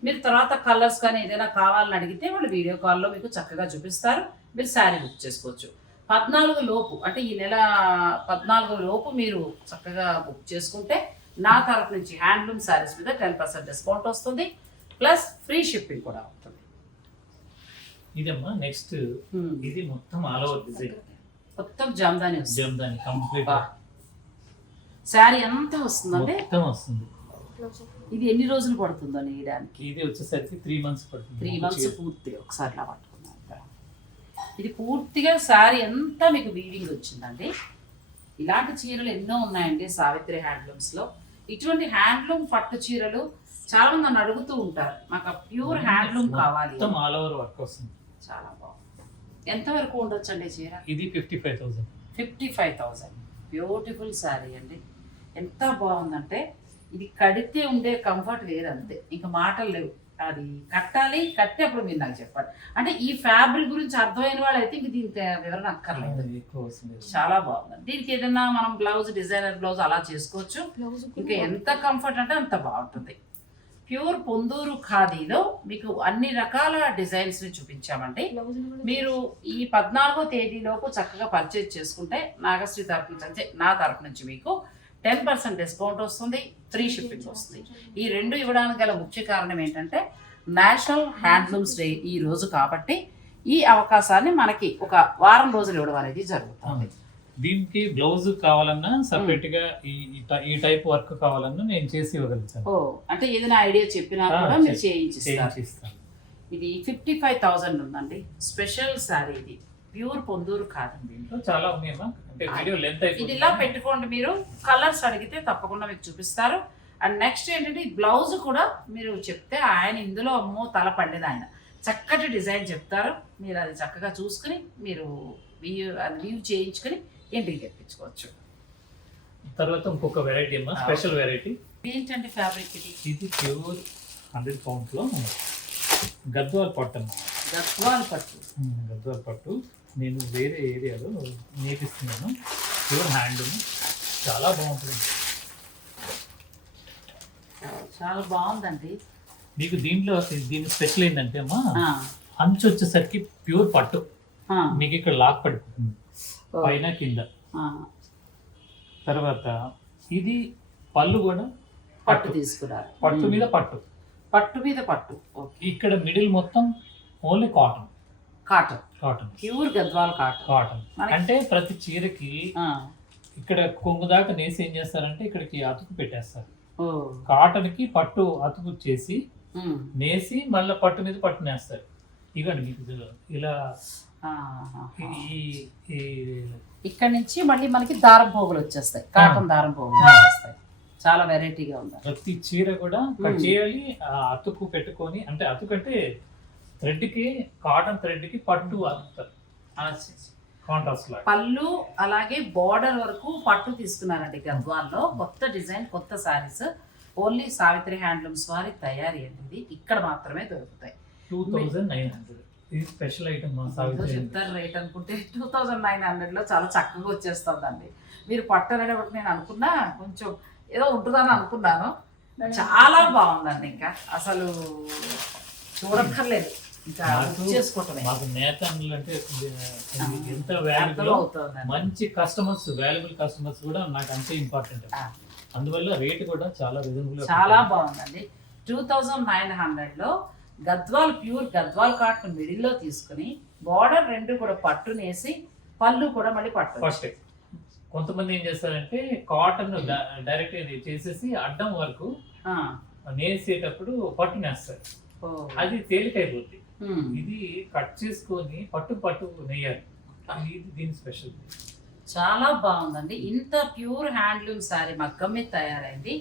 మీరు తర్వాత కలర్స్ కానీ ఏదైనా కావాలని అడిగితే వాళ్ళు వీడియో కాల్లో మీకు చక్కగా చూపిస్తారు. మీరు శారీ బుక్ చేసుకోవచ్చు. 14 లోపు, అంటే ఈ నెల 14 లోపు మీరు చక్కగా బుక్ చేసుకుంటే నా తరఫు నుంచి హ్యాండ్లూమ్ శారీస్ మీద 10% డిస్కౌంట్ వస్తుంది. ప్లస్ ఫ్రీ షిప్పింగ్ కూడా ఉంటుంది. ఇదమ్మా నెక్స్ట్. ఇది మొత్తం ఆల్ ఓవర్ డిజైన్, మొత్తం జామ్దాని కంప్లీట్ శారీ అంతా వస్తుందండి. మొత్తం వస్తుంది. ఇది ఎన్ని రోజులు పడుతుందో నేయడానికి? ఇది వచ్చేసరికి 3 మంత్స్ పడుతుంది. 3 మంత్స్ పూర్తిగా. ఒకసారి ఇలా పట్టుకున్నాం. ఇది పూర్తిగా శారీ అంతా మీకు వీవింగ్ వచ్చిందండి. ఇలాంటి చీరలు ఎన్నో ఉన్నాయండి సావిత్రి హ్యాండ్లూమ్స్లో. ఇటువంటి హ్యాండ్లూమ్ పట్టు చీరలు చాలా మంది నన్ను అడుగుతూ ఉంటారు, మాకు ప్యూర్ హ్యాండ్లూమ్ కావాలి. ఆల్ ఓవర్ వర్క్ వస్తుంది. చాలా బాగుంది. ఎంత వరకు ఉండొచ్చు అండి చీర? ఇది 55,000. 55,000. బ్యూటిఫుల్ శారీ అండి. ఎంత బాగుందంటే ఇది కడితే ఉండే కంఫర్ట్ వేరంతే, ఇంకా మాటలు లేవు. అది కట్టి అప్పుడు మీరు నాకు చెప్పాలి. అంటే ఈ ఫ్యాబ్రిక్ గురించి అర్థమైన వాళ్ళు అయితే ఇంక దీని వివరణ అక్కర్లేదు. చాలా బాగుంది. దీనికి ఏదైనా మనం బ్లౌజ్, డిజైనర్ బ్లౌజ్ అలా చేసుకోవచ్చు. ఇంకా ఎంత కంఫర్ట్ అంటే అంత బాగుంటుంది. ప్యూర్ పొందూరు ఖాదీలో మీకు అన్ని రకాల డిజైన్స్ ని చూపించామండి. మీరు ఈ 14వ తేదీలోపు చక్కగా పర్చేజ్ చేసుకుంటే నాగశ్రీ తరపు నుంచి, అంటే నా తరపు నుంచి మీకు 10% డిస్కౌంట్ వస్తుంది, ఫ్రీ షిప్పింగ్ వస్తుంది. ఈ రెండు ఇవ్వడానికి గల ముఖ్య కారణం ఏంటంటే నేషనల్ హ్యాండ్లూమ్స్ డే ఈ రోజు కాబట్టి ఈ అవకాశాన్ని మనకి ఒక వారం రోజులు ఇవ్వడం అనేది జరుగుతుంది. దీనికి బ్లౌజ్ కావాలన్నా సపరేట్ గా ఈ టైప్ వర్క్ కావాలన్నా నేను చేసి ఇవ్వగలుగుతాను. ఓ అంటే ఏదైనా ఐడియా చెప్పినా కూడా మీరు చేయించిస్తారు. ఇది 55,000 ఉందండి. స్పెషల్ సారీ ఇది, ప్యూర్ పొందూరు కాదు. దీంట్లో చాలా ఉన్నాయమ్మా, అంటే వీడియో లెంత్ ఇది ఇలా పెట్టుకోండి. మీరు కలర్స్ అడిగితే తప్పకుండా మీకు చూపిస్తారు. అండ్ నెక్స్ట్ ఏంటంటే ఈ బ్లౌజ్ కూడా మీరు చెప్తే ఆయన ఇందులో అమ్మో తల పండిన ఆయన చక్కటి డిజైన్ చెప్తారు. మీరు అది చక్కగా చూసుకుని మీరు వ్యూ చేయించుకుని ఇంటికి తెప్పించుకోవచ్చు. తర్వాత ఇంకొక వెరైటీ అమ్మా, స్పెషల్ వెరైటీ. ఏంటంటే ఫ్యాబ్రిక్ ఇది ప్యూర్ 100 pounds లో గద్వాల్ పట్టు అమ్మా. గద్వాల్ పట్టు నేను వేరే ఏరియాలో నేర్పిస్తున్నాను. ప్యూర్ హ్యాండ్లూమ్, చాలా బాగుంటుంది. చాలా బాగుందండి. మీకు దీని స్పెషల్ ఏంటంటే అమ్మా, అంచు వచ్చేసరికి ప్యూర్ పట్టు. మీకు ఇక్కడ లాక్ పడిపోతుంది పైన కింద. తర్వాత ఇది పళ్ళు కూడా పట్టు తీసుకున్నారు. పట్టు మీద పట్టు, పట్టు మీద పట్టు. ఇక్కడ మిడిల్ మొత్తం only cotton. Pure Gadwal cotton. అంటే ప్రతి చీరకి ఇక్కడ కొంగు దాకా నేసి ఏం చేస్తారంటే ఇక్కడికి అతుకు పెట్టేస్తారు. కాటన్ కి పట్టు అతుకు చేసి నేసి మళ్ళీ పట్టు మీద పట్టు నేస్తారు. ఇవ్వండి మీకు ఇలా ఇక్కడ నుంచి మళ్ళీ మనకి దారం పోగులు వచ్చేస్తాయి, కాటన్ దారం పోగులు వచ్చేస్తాయి. చాలా వెరైటీగా ఉంది. ప్రతి చీర కూడా కట్ చేయాలి, అతుకు పెట్టుకొని, అంటే అతుకు అంటే థ్రెడ్ కి, కాటన్ థ్రెడ్ కి పట్టు అతుకుతారు. కాంట్రాస్ట్ లాగా పళ్ళు అలాగే బోర్డర్ వరకు పట్టు తీసుకున్నారండి గద్వాల్లో. కొత్త డిజైన్, కొత్త సారీస్ ఓన్లీ సావిత్రి హ్యాండ్లూమ్స్ వారి తయారీ అనేది ఇక్కడ మాత్రమే దొరుకుతాయి. 2900 ఇది స్పెషల్ ఐటమ్. చెప్తారు రేట్ అనుకుంటే 2900 లో చాలా చక్కగా వచ్చేస్తుందండి. మీరు పట్టరనే ఒకటి నేను అనుకున్నా, కొంచెం ఏదో ఉంటుందని అనుకున్నాను. చాలా బాగుందండి. ఇంకా అసలు చూడక్కర్లేదు, ఇంకా చేసుకోవటమే. మాకు నేతన్నులు అంటే ఎంత వాల్యుబుల్, మంచి కస్టమర్స్, వాల్యుబుల్ కస్టమర్స్ కూడా నాకు అంతే ఇంపార్టెంట్. అందువల్ల రేట్ కూడా చాలా రీజనబుల్, చాలా బాగుందండి. 2900 లో గద్వాల్ ప్యూర్ గద్వాల్ కాటన్ మిడిల్లో తీసుకుని బార్డర్ రెండు కూడా పట్టు నేసి పళ్ళు కూడా మళ్ళీ పట్టు. ఫస్ట్ కొంతమంది ఏం చేస్తారంటే కాటన్ డైరెక్ట్ చేసేసి అడ్డం వరకు నేసేటప్పుడు పట్టు నేస్తారు, అది తేలికైపోతుంది. ఇది కట్ చేసుకొని పట్టు నెయ్యాలి. ఇది దీని స్పెషల్. చాలా బాగుందండి. ఇంత ప్యూర్ హ్యాండ్లూమ్ సారీ మగ్గం మీద తయారైంది.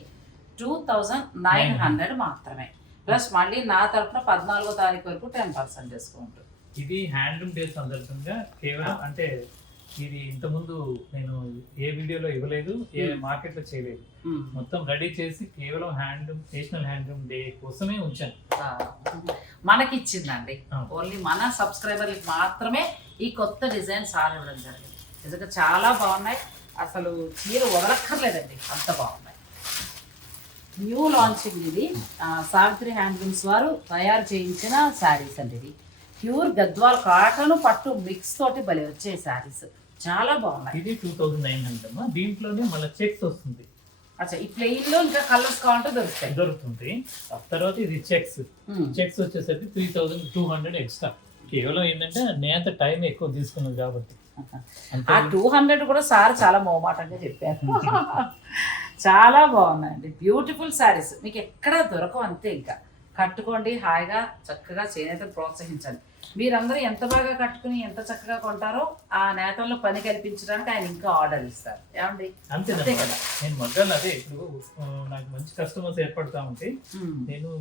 2900 మాత్రమే. ప్లస్ మళ్ళీ నా తరఫున 14వ తారీఖు వరకు 10% డిస్కౌంట్. ఇది హ్యాండ్లూమ్ డే సందర్భంగా కేవలం, అంటే ఇది ఇంతకుముందు నేను ఏ వీడియోలో ఇవ్వలేదు, ఏ మార్కెట్లో చేయలేదు. మొత్తం రెడీ చేసి కేవలం హ్యాండ్లూమ్, నేషనల్ హ్యాండ్లూమ్ డే కోసమే ఉంచాను. మనకి ఇచ్చిందండి. ఓన్లీ మన సబ్స్క్రైబర్లకు మాత్రమే ఈ కొత్త డిజైన్ సార్ ఇవ్వడం జరిగింది. నిజంగా చాలా బాగున్నాయి. అసలు చీర వదలక్కర్లేదండి, అంత బాగున్నాయి. న్యూ లాంచింగ్ ఇది. సావిత్రి హ్యాండ్లూమ్స్ వారు తయారు చేయించిన శారీస్ అండి. ఇది ప్యూర్ గద్వాల్ కాటన్ పట్టు మిక్స్ తోటి భలే వచ్చే శారీస్, చాలా బాగున్నాయి. ఇది 2900. దీంట్లోనే మళ్ళీ చెక్స్ వస్తుంది. అచ్చా, ఈ ప్లెయిన్ లో ఇంకా కలర్స్ కావాలంటే దొరుకుతుంది. తర్వాత ఇది చెక్స్ వచ్చేసరికి 3200 ఎక్స్ట్రా. కేవలం ఏంటంటే నేత టైం ఎక్కువ తీసుకున్నది కాబట్టి. ఆ 200 కూడా సార్ చాలా మోమాటంగా చెప్పారు. చాలా బాగున్నాయండి, బ్యూటిఫుల్ శారీస్. మీకు ఎక్కడా దొరకవు, అంతే. ఇంకా కట్టుకోండి హాయిగా, చక్కగా చేనేతను ప్రోత్సహించండి. మీరందరూ ఎంత బాగా కట్టుకుని ఎంత చక్కగా కొంటారో ఆ నేతల్లో పని కల్పించడానికి ఆయన ఇంకా ఆర్డర్ ఇస్తారు. ఏమండి? అంతే కదా. నేను మగ్గాలు, అదే ఇప్పుడు నాకు మంచి కస్టమర్స్ ఏర్పడతా ఉంటే నేను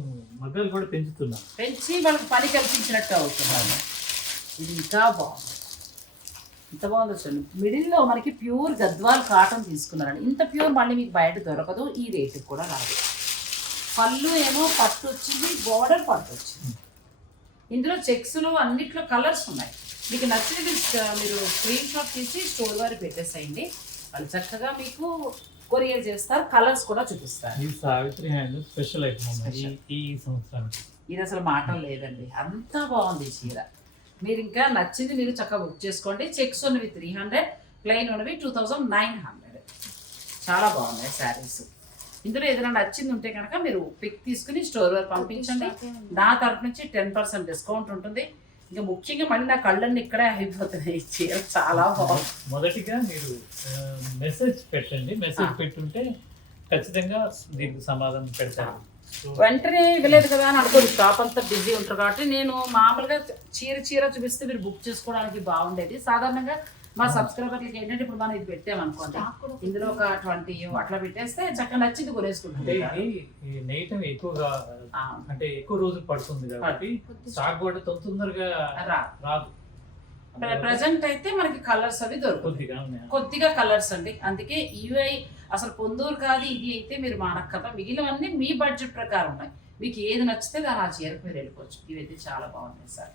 మగ్గాలు కూడా పెంచి వాళ్ళకి పని కల్పించినట్టు అవుతున్నాను. ఇది ఇంకా బాగుంది, ఇంత బాగుంది. వచ్చండి మిడిల్లో మనకి ప్యూర్ గద్వాల్ కాటన్ తీసుకున్నారండి. ఇంత ప్యూర్ మళ్ళీ మీకు బయట దొరకదు, ఈ రేటుకి కూడా రాదు. పళ్ళు ఏమో పట్టు వచ్చింది, బోర్డర్ పట్టు వచ్చింది. ఇందులో చెక్స్లు అన్నిట్లో కలర్స్ ఉన్నాయి. మీకు నచ్చినవి మీరు స్క్రీన్ షాట్ తీసి స్టోర్ వారి పెట్టేసేయండి. వాళ్ళు చక్కగా మీకు కొరియర్ చేస్తారు, కలర్స్ కూడా చూపిస్తారు. ఈ సావిత్రి హ్యాండ్ స్పెషల్ ఐటమ్ ఈ సంవత్సరానికి. ఇది అసలు మాటలు లేదండి, అంతా బాగుంది ఈ చీర. మీరు ఇంకా నచ్చింది మీరు చక్కగా బుక్ చేసుకోండి. చెక్స్ ఉన్నవి 300, ప్లెయిన్ ఉన్నవి 2900. చాలా బాగున్నాయి శారీస్. ఇందులో ఏదైనా నచ్చింది ఉంటే కనుక మీరు పిక్ తీసుకుని స్టోర్ వరకు పంపించండి. నా తరపు నుంచి 10% డిస్కౌంట్ ఉంటుంది. ఇంకా ముఖ్యంగా మళ్ళీ నా కళ్ళన్నీ ఇక్కడే అయిపోతున్నాయి. ఈ చీర చాలా బాగుంది. మొదటిగా మీరు మెసేజ్ పెట్టండి. మెసేజ్ పెట్టుంటే ఖచ్చితంగా దీనికి సమాధానం పెడతాను. వెంటనే ఇవ్వలేదు కదా అని అనుకోండి, షాప్ అంతా బిజీ ఉంటారు కాబట్టి నేను మామూలుగా చీర చూపిస్తే మీరు బుక్ చేసుకోవడానికి బాగుండేది. సాధారణంగా మా సబ్స్క్రైబర్లకి ఏంటంటే ఇప్పుడు మనం ఇది పెట్టామనుకోండి, ఇందులో ఒక 20 అట్లా పెట్టేస్తే చక్కగా నచ్చింది కొనేసుకుంటుంది. నెయ్యటం ఎక్కువగా అంటే ఎక్కువ రోజులు పడుతుంది కాబట్టి స్టాక్ కూడా తొందరగా రాదు. ప్రజెంట్ అయితే మనకి కలర్స్ అవి దొరుకుతాయి, కొద్దిగా కలర్స్ అండి. అందుకే ఇవి అసలు పొందూరు కాదు ఇది అయితే మీరు మానక్కర్లా. మిగిలినవన్నీ మీ బడ్జెట్ ప్రకారం ఉన్నాయి. మీకు ఏది నచ్చితే దాని ఆ చీరకు మీరు వెళ్ళిపోవచ్చు. ఇవైతే చాలా బాగున్నాయి సార్.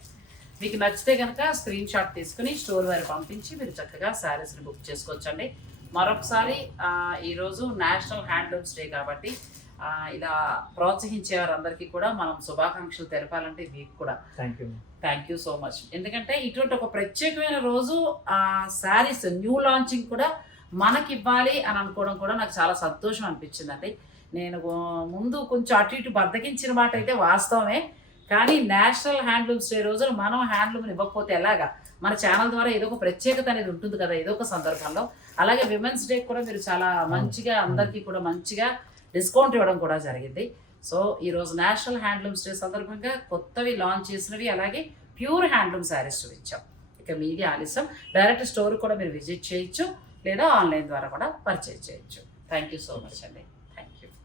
మీకు నచ్చితే కనుక స్క్రీన్ షాట్ తీసుకుని స్టోర్ వారి పంపించి మీరు చక్కగా శారీస్ని బుక్ చేసుకోవచ్చండి. మరొకసారి ఈరోజు నేషనల్ హ్యాండ్లూమ్స్ డే కాబట్టి ఇలా ప్రోత్సహించే వారందరికీ కూడా మనం శుభాకాంక్షలు తెలపాలంటే మీకు కూడా థ్యాంక్ యూ సో మచ్. ఎందుకంటే ఇటువంటి ఒక ప్రత్యేకమైన రోజు శారీస్ న్యూ లాంచింగ్ కూడా మనకి ఇవ్వాలి అని అనుకోవడం కూడా నాకు చాలా సంతోషం అనిపించిందండి. నేను ముందు కొంచెం అటు ఇటు బద్దకించిన మాట అయితే వాస్తవమే, కానీ నేషనల్ హ్యాండ్లూమ్స్ డే రోజున మనం హ్యాండ్లూమ్ని ఇవ్వకపోతే ఎలాగా? మన ఛానల్ ద్వారా ఏదో ఒక ప్రత్యేకత అనేది ఉంటుంది కదా ఏదో ఒక సందర్భంలో. అలాగే విమెన్స్ డే కూడా మీరు చాలా మంచిగా అందరికీ కూడా మంచిగా డిస్కౌంట్ ఇవ్వడం కూడా జరిగింది. సో ఈరోజు నేషనల్ హ్యాండ్లూమ్స్ డే సందర్భంగా కొత్తవి లాంచ్ చేసినవి అలాగే ప్యూర్ హ్యాండ్లూమ్ శారీస్ చూపించాం. ఇక మీది ఆలస్యం, డైరెక్ట్ స్టోర్ కూడా మీరు విజిట్ చేయొచ్చు లేదా ఆన్లైన్ ద్వారా కూడా పర్చేజ్ చేయొచ్చు. థ్యాంక్ యూ సో మచ్ అండి.